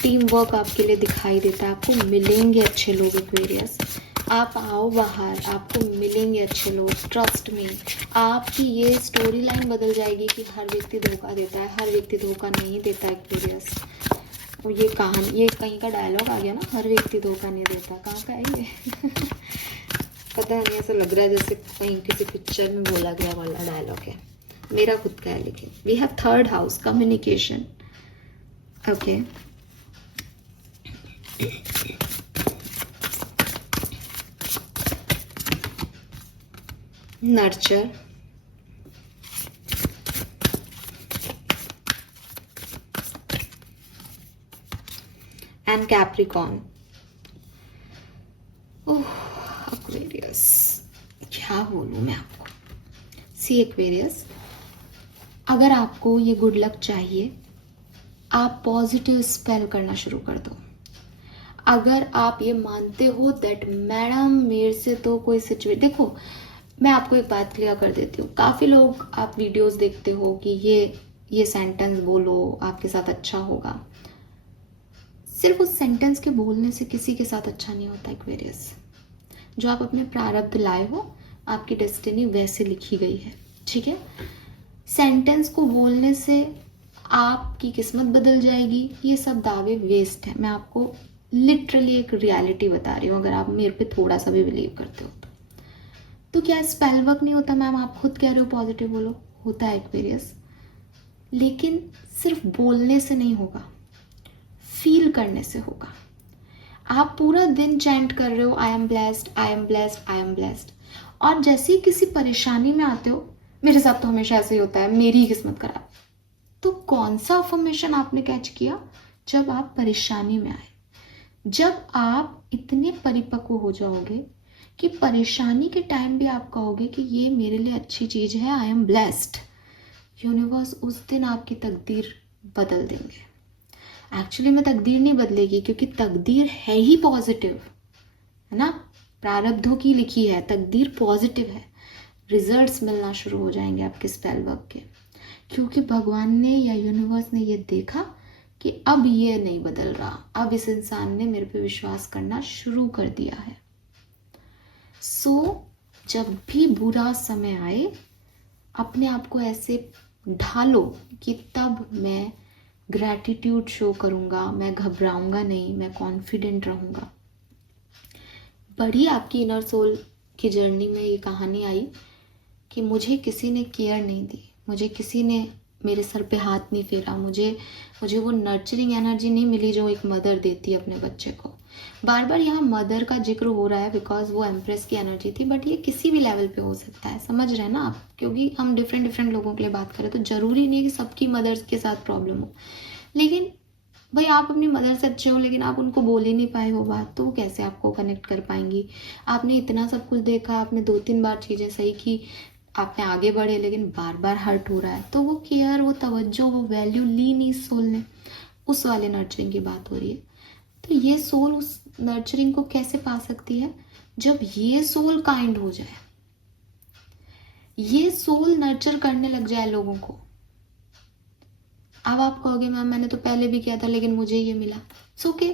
टीम वर्क आपके लिए दिखाई देता है, आपको मिलेंगे अच्छे लोग एक्वेरियस, आप आओ बाहर, आपको मिलेंगे अच्छे लोग, ट्रस्ट में। आपकी ये स्टोरी लाइन बदल जाएगी कि हर व्यक्ति धोखा देता है, हर व्यक्ति धोखा नहीं देता एक्वेरियस। और ये कहानी, ये कहीं का डायलॉग आ गया ना, हर व्यक्ति धोखा नहीं देता, कहाँ का है ये पता नहीं, ऐसा लग रहा है जैसे कहीं किसी पिक्चर में बोला गया वाला डायलॉग है, मेरा खुद का है। लेकिन we have third house, communication, okay. Nurture, and Capricorn. Oh Aquarius, क्या बोलूं मैं आपको। सी एक्वेरियस, अगर आपको ये गुड लक चाहिए, आप पॉजिटिव स्पेल करना शुरू कर दो। अगर आप ये मानते हो दैट मैडम मेरे से तो कोई सिचुएशन, देखो मैं आपको एक बात क्लियर कर देती हूँ, काफ़ी लोग आप वीडियोस देखते हो कि ये सेंटेंस बोलो आपके साथ अच्छा होगा। सिर्फ उस सेंटेंस के बोलने से किसी के साथ अच्छा नहीं होता एक्वेरियस। जो आप अपने प्रारब्ध लाए हो, आपकी डेस्टिनी वैसे लिखी गई है, ठीक है। सेंटेंस को बोलने से आपकी किस्मत बदल जाएगी, ये सब दावे वेस्ट है। मैं आपको लिटरली एक रियलिटी बता रही हूँ, अगर आप मेरे पे थोड़ा सा भी बिलीव करते हो तो क्या स्पेल वर्क नहीं होता मैम, आप खुद कह रहे हो पॉजिटिव बोलो, होता है एक्वेरियस, लेकिन सिर्फ बोलने से नहीं होगा, फील करने से होगा। आप पूरा दिन चैंट कर रहे हो I am blessed, I am blessed, I am blessed, और जैसे ही किसी परेशानी में आते हो, मेरे साथ तो हमेशा ऐसे ही होता है, मेरी ही किस्मत खराब, तो कौन सा अफर्मेशन आपने कैच किया? जब आप परेशानी में आए, जब आप इतने परिपक्व हो जाओगे कि परेशानी के टाइम भी आप कहोगे कि ये मेरे लिए अच्छी चीज है, आई एम ब्लेस्ड, यूनिवर्स उस दिन आपकी तकदीर बदल देंगे। एक्चुअली में तकदीर नहीं बदलेगी, क्योंकि तकदीर है ही पॉजिटिव, है ना, प्रारब्धों की लिखी है, तकदीर पॉजिटिव है। रिजल्ट्स मिलना शुरू हो जाएंगे आपके स्पेल वर्क के, क्योंकि भगवान ने या यूनिवर्स ने ये देखा कि अब ये नहीं बदल रहा, अब इस इंसान ने मेरे पे विश्वास करना शुरू कर दिया है। सो जब भी बुरा समय आए, अपने आप को ऐसे ढालो कि तब मैं ग्रैटिट्यूड शो करूँगा, मैं घबराऊंगा नहीं, मैं कॉन्फिडेंट रहूँगा। बड़ी आपकी इनर सोल की जर्नी में ये कहानी आई कि मुझे किसी ने केयर नहीं दी, मुझे किसी ने मेरे सर पे हाथ नहीं फेरा, मुझे वो नर्चरिंग एनर्जी नहीं मिली जो एक मदर देती है अपने बच्चे को। बार बार यहाँ मदर का जिक्र हो रहा है बिकॉज वो एम्प्रेस की एनर्जी थी, बट ये किसी भी लेवल पे हो सकता है, समझ रहे हैं ना आप, क्योंकि हम डिफरेंट लोगों के लिए बात करें तो जरूरी नहीं है कि सबकी मदर्स के साथ प्रॉब्लम हो। लेकिन भाई आप अपनी मदर से अच्छे हो, लेकिन आप उनको बोल ही नहीं पाए हो बात, तो वो कैसे आपको कनेक्ट कर पाएंगी? आपने इतना सब कुछ देखा, आपने 2-3 बार चीज़ें सही की, आपने आगे बढ़े, लेकिन बार बार हर्ट हो रहा है, तो वो केयर, वो तवज्जो, वो वैल्यू ली नहीं सोल ने, उस वाले नर्चरिंग की बात हो रही है। तो ये सोल उस नर्चरिंग को कैसे पा सकती है? जब ये सोल काइंड हो जाए, ये सोल नर्चर करने लग जाए लोगों को। अब आप कहोगे मैम मैंने तो पहले भी किया था लेकिन मुझे ये मिला, इट्स ओके,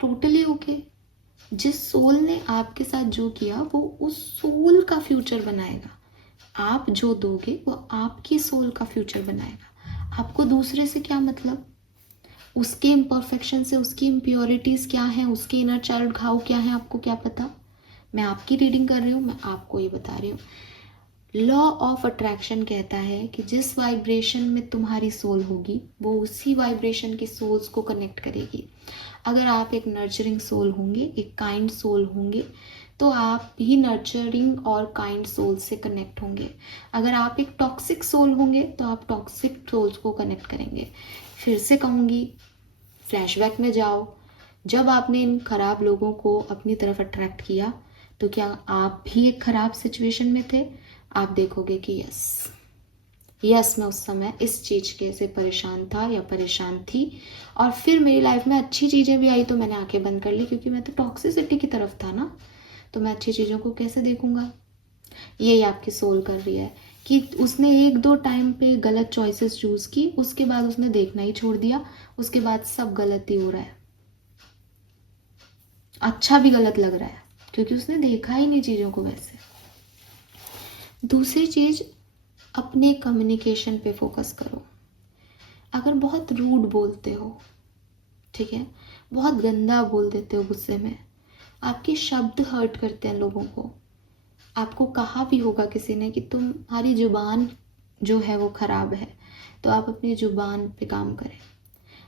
टोटली ओके। जिस सोल ने आपके साथ जो किया वो उस सोल का फ्यूचर बनाएगा, आप जो दोगे वो आपकी सोल का फ्यूचर बनाएगा। आपको दूसरे से क्या मतलब, उसके इम्परफेक्शन से, उसकी इम्प्योरिटीज़ क्या हैं, उसके इनर चाइल्ड घाव क्या है, आपको क्या पता। मैं आपकी रीडिंग कर रही हूँ, मैं आपको ये बता रही हूँ। लॉ ऑफ अट्रैक्शन कहता है कि जिस वाइब्रेशन में तुम्हारी सोल होगी वो उसी वाइब्रेशन की सोल्स को कनेक्ट करेगी। अगर आप एक नर्चरिंग सोल होंगे, एक काइंड सोल होंगे, तो आप भी नर्चरिंग और काइंड सोल से कनेक्ट होंगे। अगर आप एक टॉक्सिक सोल होंगे तो आप टॉक्सिक सोल्स को कनेक्ट करेंगे। फिर से कहूँगी, फ्लैशबैक में जाओ, जब आपने इन खराब लोगों को अपनी तरफ अट्रैक्ट किया तो क्या आप भी एक खराब सिचुएशन में थे? आप देखोगे कि यस मैं उस समय इस चीज़ के से परेशान था या परेशान थी, और फिर मेरी लाइफ में अच्छी चीज़ें भी आई तो मैंने आंखें बंद कर ली, क्योंकि मैं तो टॉक्सिसिटी की तरफ था ना, तो मैं अच्छी चीज़ों को कैसे देखूंगा। यही आपकी सोल कर रही है कि उसने एक दो टाइम पे गलत चॉइसेस चूज की, उसके बाद उसने देखना ही छोड़ दिया, उसके बाद सब गलत ही हो रहा है, अच्छा भी गलत लग रहा है, क्योंकि उसने देखा ही नहीं चीज़ों को वैसे। दूसरी चीज़, अपने कम्युनिकेशन पे फोकस करो। अगर बहुत रूड बोलते हो, ठीक है, बहुत गंदा बोल देते हो गुस्से में, आपके शब्द हर्ट करते हैं लोगों को। आपको कहा भी होगा किसी ने कि तुम्हारी जुबान जो है वो खराब है, तो आप अपनी जुबान पे काम करें।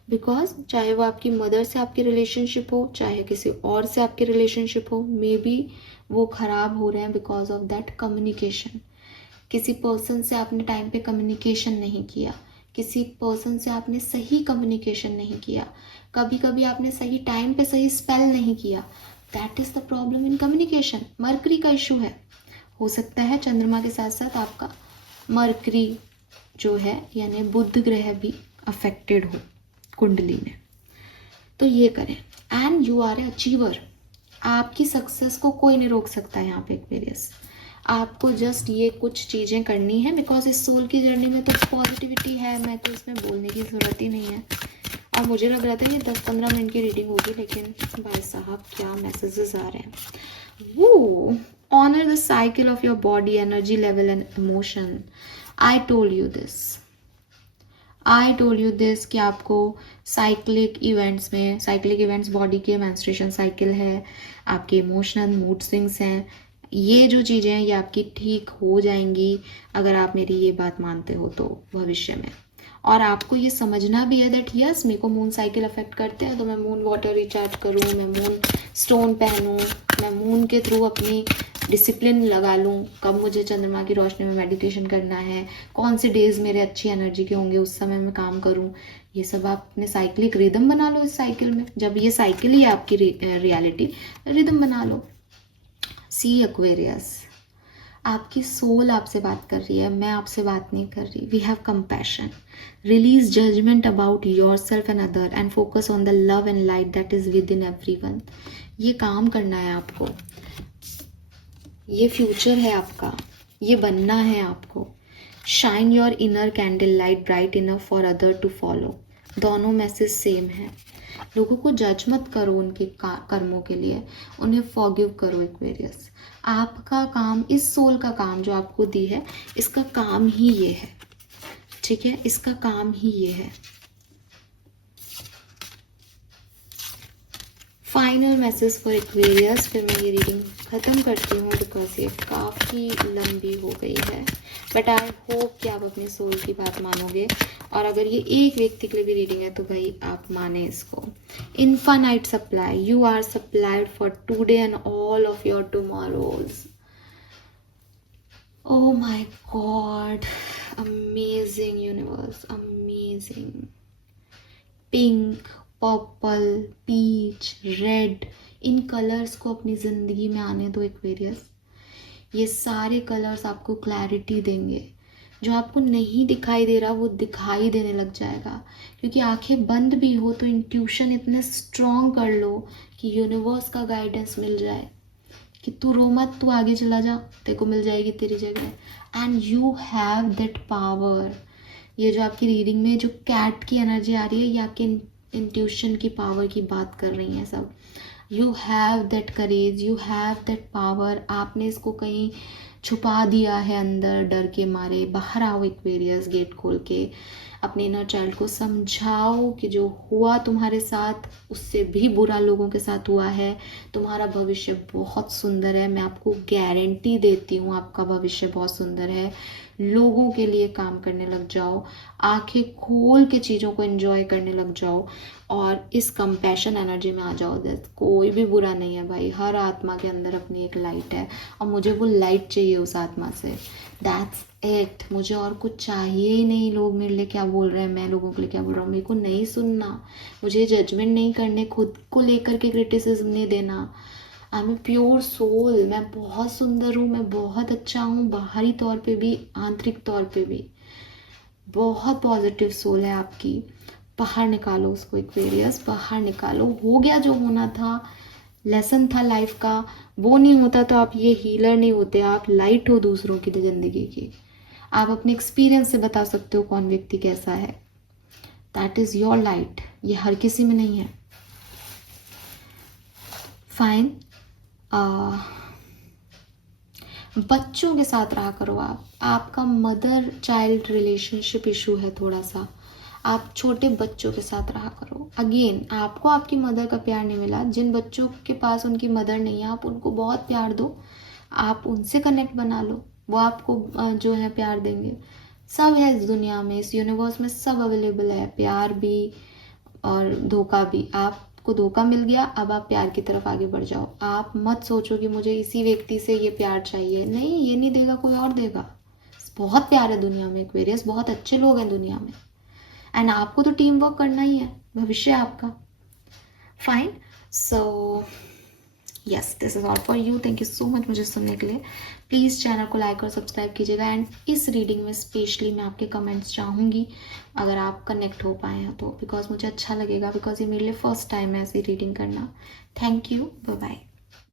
बिकॉज चाहे वो आपकी मदर से आपकी रिलेशनशिप हो, चाहे किसी और से आपकी रिलेशनशिप हो, मे बी वो खराब हो रहे हैं बिकॉज ऑफ दैट कम्युनिकेशन। किसी पर्सन से आपने टाइम पे कम्युनिकेशन नहीं किया, किसी पर्सन से आपने सही कम्युनिकेशन नहीं किया, कभी कभी आपने सही टाइम पे सही स्पेल नहीं किया। That is the problem in communication. Mercury का इशू है। हो सकता है चंद्रमा के साथ साथ आपका मरकरी जो है यानी बुध ग्रह भी अफेक्टेड हो कुंडली में, तो ये करें। And you are a achiever, आपकी सक्सेस को कोई नहीं रोक सकता यहाँ पे एक्वेरियस। आपको जस्ट ये कुछ चीज़ें करनी है, बिकॉज इस सोल की जर्नी में तो पॉजिटिविटी है, मैं तो इसमें बोलने की ज़रूरत ही नहीं है। और मुझे लग रहा था ये 10-15 मिनट की रीडिंग होगी, लेकिन भाई साहब क्या मैसेजेस आ रहे हैं। वो honour the cycle of your body, energy level and emotion. I told you this कि आपको साइक्लिक इवेंट्स बॉडी के मेंस्ट्रुएशन साइकिल है, आपके इमोशनल मूड स्विंग्स हैं, ये जो चीज़ें हैं ये आपकी ठीक हो जाएंगी अगर आप मेरी ये बात मानते हो तो भविष्य में। और आपको ये समझना भी है दैट यस मेरे को मून साइकिल अफेक्ट करते हैं, तो मैं मून वाटर रिचार्ज करूँ, मैं मून स्टोन पहनूँ, मैं मून के थ्रू अपनी डिसिप्लिन लगा लूँ, कब मुझे चंद्रमा की रोशनी में मेडिटेशन करना है, कौन से डेज मेरे अच्छी एनर्जी के होंगे उस समय मैं काम करूँ। ये सब आप अपने साइक्लिक रिदम बना लो इस साइकिल में। जब ये साइकिल ही है आपकी रियलिटी, रिदम बना लो। सी एक्वेरियस, आपकी सोल आपसे बात कर रही है, मैं आपसे बात नहीं कर रही। We have compassion, release judgement about yourself and other and focus on the love and light that is within everyone. ये काम करना है आपको, ये फ्यूचर है आपका, ये बनना है आपको। Shine your inner candle light bright enough for other to follow. दोनों मैसेज सेम है। लोगों को जज मत करो उनके कर्मों के लिए, उन्हें फॉरगिव करो एक्वेरियस। आपका काम, इस सोल का काम जो आपको दी है, इसका काम ही ये है, ठीक है, इसका काम ही ये है। फाइनल मैसेज फॉर एक्वेरियस, फिर मैं ये रीडिंग ख़त्म करती हूँ बिकॉज ये काफ़ी लंबी हो गई है। बट आई होप कि आप अपने सोल की बात मानोगे, और अगर ये एक व्यक्ति के लिए भी रीडिंग है तो भाई आप माने इसको। Infinite supply, you are supplied for today and all of your tomorrows. Oh my God, amazing universe, amazing. Pink, purple, peach, red, इन कलर्स को अपनी ज़िंदगी में आने दो एक्वेरियस। ये सारे कलर्स आपको क्लैरिटी देंगे, जो आपको नहीं दिखाई दे रहा वो दिखाई देने लग जाएगा। क्योंकि आंखें बंद भी हो तो इंट्यूशन इतने स्ट्रॉन्ग कर लो कि यूनिवर्स का गाइडेंस मिल जाए कि तू रो मत, तू आगे चला जा, तेरे को मिल जाएगी तेरी जगह। And you have that power. ये जो आपकी रीडिंग में जो कैट की एनर्जी आ रही है, ये आपके इंट्यूशन की पावर की बात कर रही हैं सब। You have that courage, you have that power. आपने इसको कहीं छुपा दिया है अंदर डर के मारे, बाहर आओ एक्वेरियस, गेट खोल के अपने इनर चाइल्ड को समझाओ कि जो हुआ तुम्हारे साथ उससे भी बुरा लोगों के साथ हुआ है। तुम्हारा भविष्य बहुत सुंदर है, मैं आपको गारंटी देती हूँ आपका भविष्य बहुत सुंदर है। लोगों के लिए काम करने लग जाओ, आंखें खोल के चीज़ों को एंजॉय करने लग जाओ और इस कंपैशन एनर्जी में आ जाओ। कोई भी बुरा नहीं है भाई, हर आत्मा के अंदर अपनी एक लाइट है और मुझे वो लाइट चाहिए उस आत्मा से। दैट्स इट, मुझे और कुछ चाहिए ही नहीं। लोग मेरे लिए क्या बोल रहे हैं, मैं लोगों के लिए क्या बोल रहा हूँ, मेरे को नहीं सुनना। मुझे जजमेंट नहीं करने, खुद को लेकर के क्रिटिसिज्म नहीं देना। I am a pure soul, मैं बहुत सुंदर हूँ, मैं बहुत अच्छा हूँ, बाहरी तौर पे भी आंतरिक तौर पे भी। बहुत पॉजिटिव सोल है आपकी। बाहर निकालो उसको एक्वेरियस, बाहर निकालो। हो गया जो होना था, लेसन था लाइफ का, वो नहीं होता तो आप ये हीलर नहीं होते, आप लाइट हो दूसरों की ज़िंदगी की। आप अपने एक्सपीरियंस से बता सकते हो कौन व्यक्ति कैसा है। दैट इज़ योर लाइट, ये हर किसी में नहीं है। फाइन। बच्चों के साथ रहा करो आप। आपका मदर चाइल्ड रिलेशनशिप इशू है थोड़ा सा, आप छोटे बच्चों के साथ रहा करो। अगेन, आपको आपकी मदर का प्यार नहीं मिला, जिन बच्चों के पास उनकी मदर नहीं है आप उनको बहुत प्यार दो, आप उनसे कनेक्ट बना लो, वो आपको जो है प्यार देंगे। सब है इस दुनिया में, इस यूनिवर्स में सब अवेलेबल है, प्यार भी और धोखा भी। आपको धोखा मिल गया, अब आप प्यार की तरफ आगे बढ़ जाओ। आप मत सोचो कि मुझे इसी व्यक्ति से ये प्यार चाहिए, नहीं, ये नहीं देगा, कोई और देगा। बहुत प्यार है दुनिया में एक्वेरियस, बहुत अच्छे लोग हैं दुनिया में, एंड आपको तो टीम वर्क करना ही है, भविष्य आपका। Fine. So yes, this is all for you. Thank you so much मुझे सुनने के लिए। प्लीज़ चैनल को लाइक और सब्सक्राइब कीजिएगा, एंड इस रीडिंग में स्पेशली मैं आपके कमेंट्स चाहूँगी अगर आप कनेक्ट हो पाए हैं तो, बिकॉज मुझे अच्छा लगेगा, बिकॉज ये मेरे लिए फर्स्ट टाइम है ऐसी रीडिंग करना। Thank you, bye bye.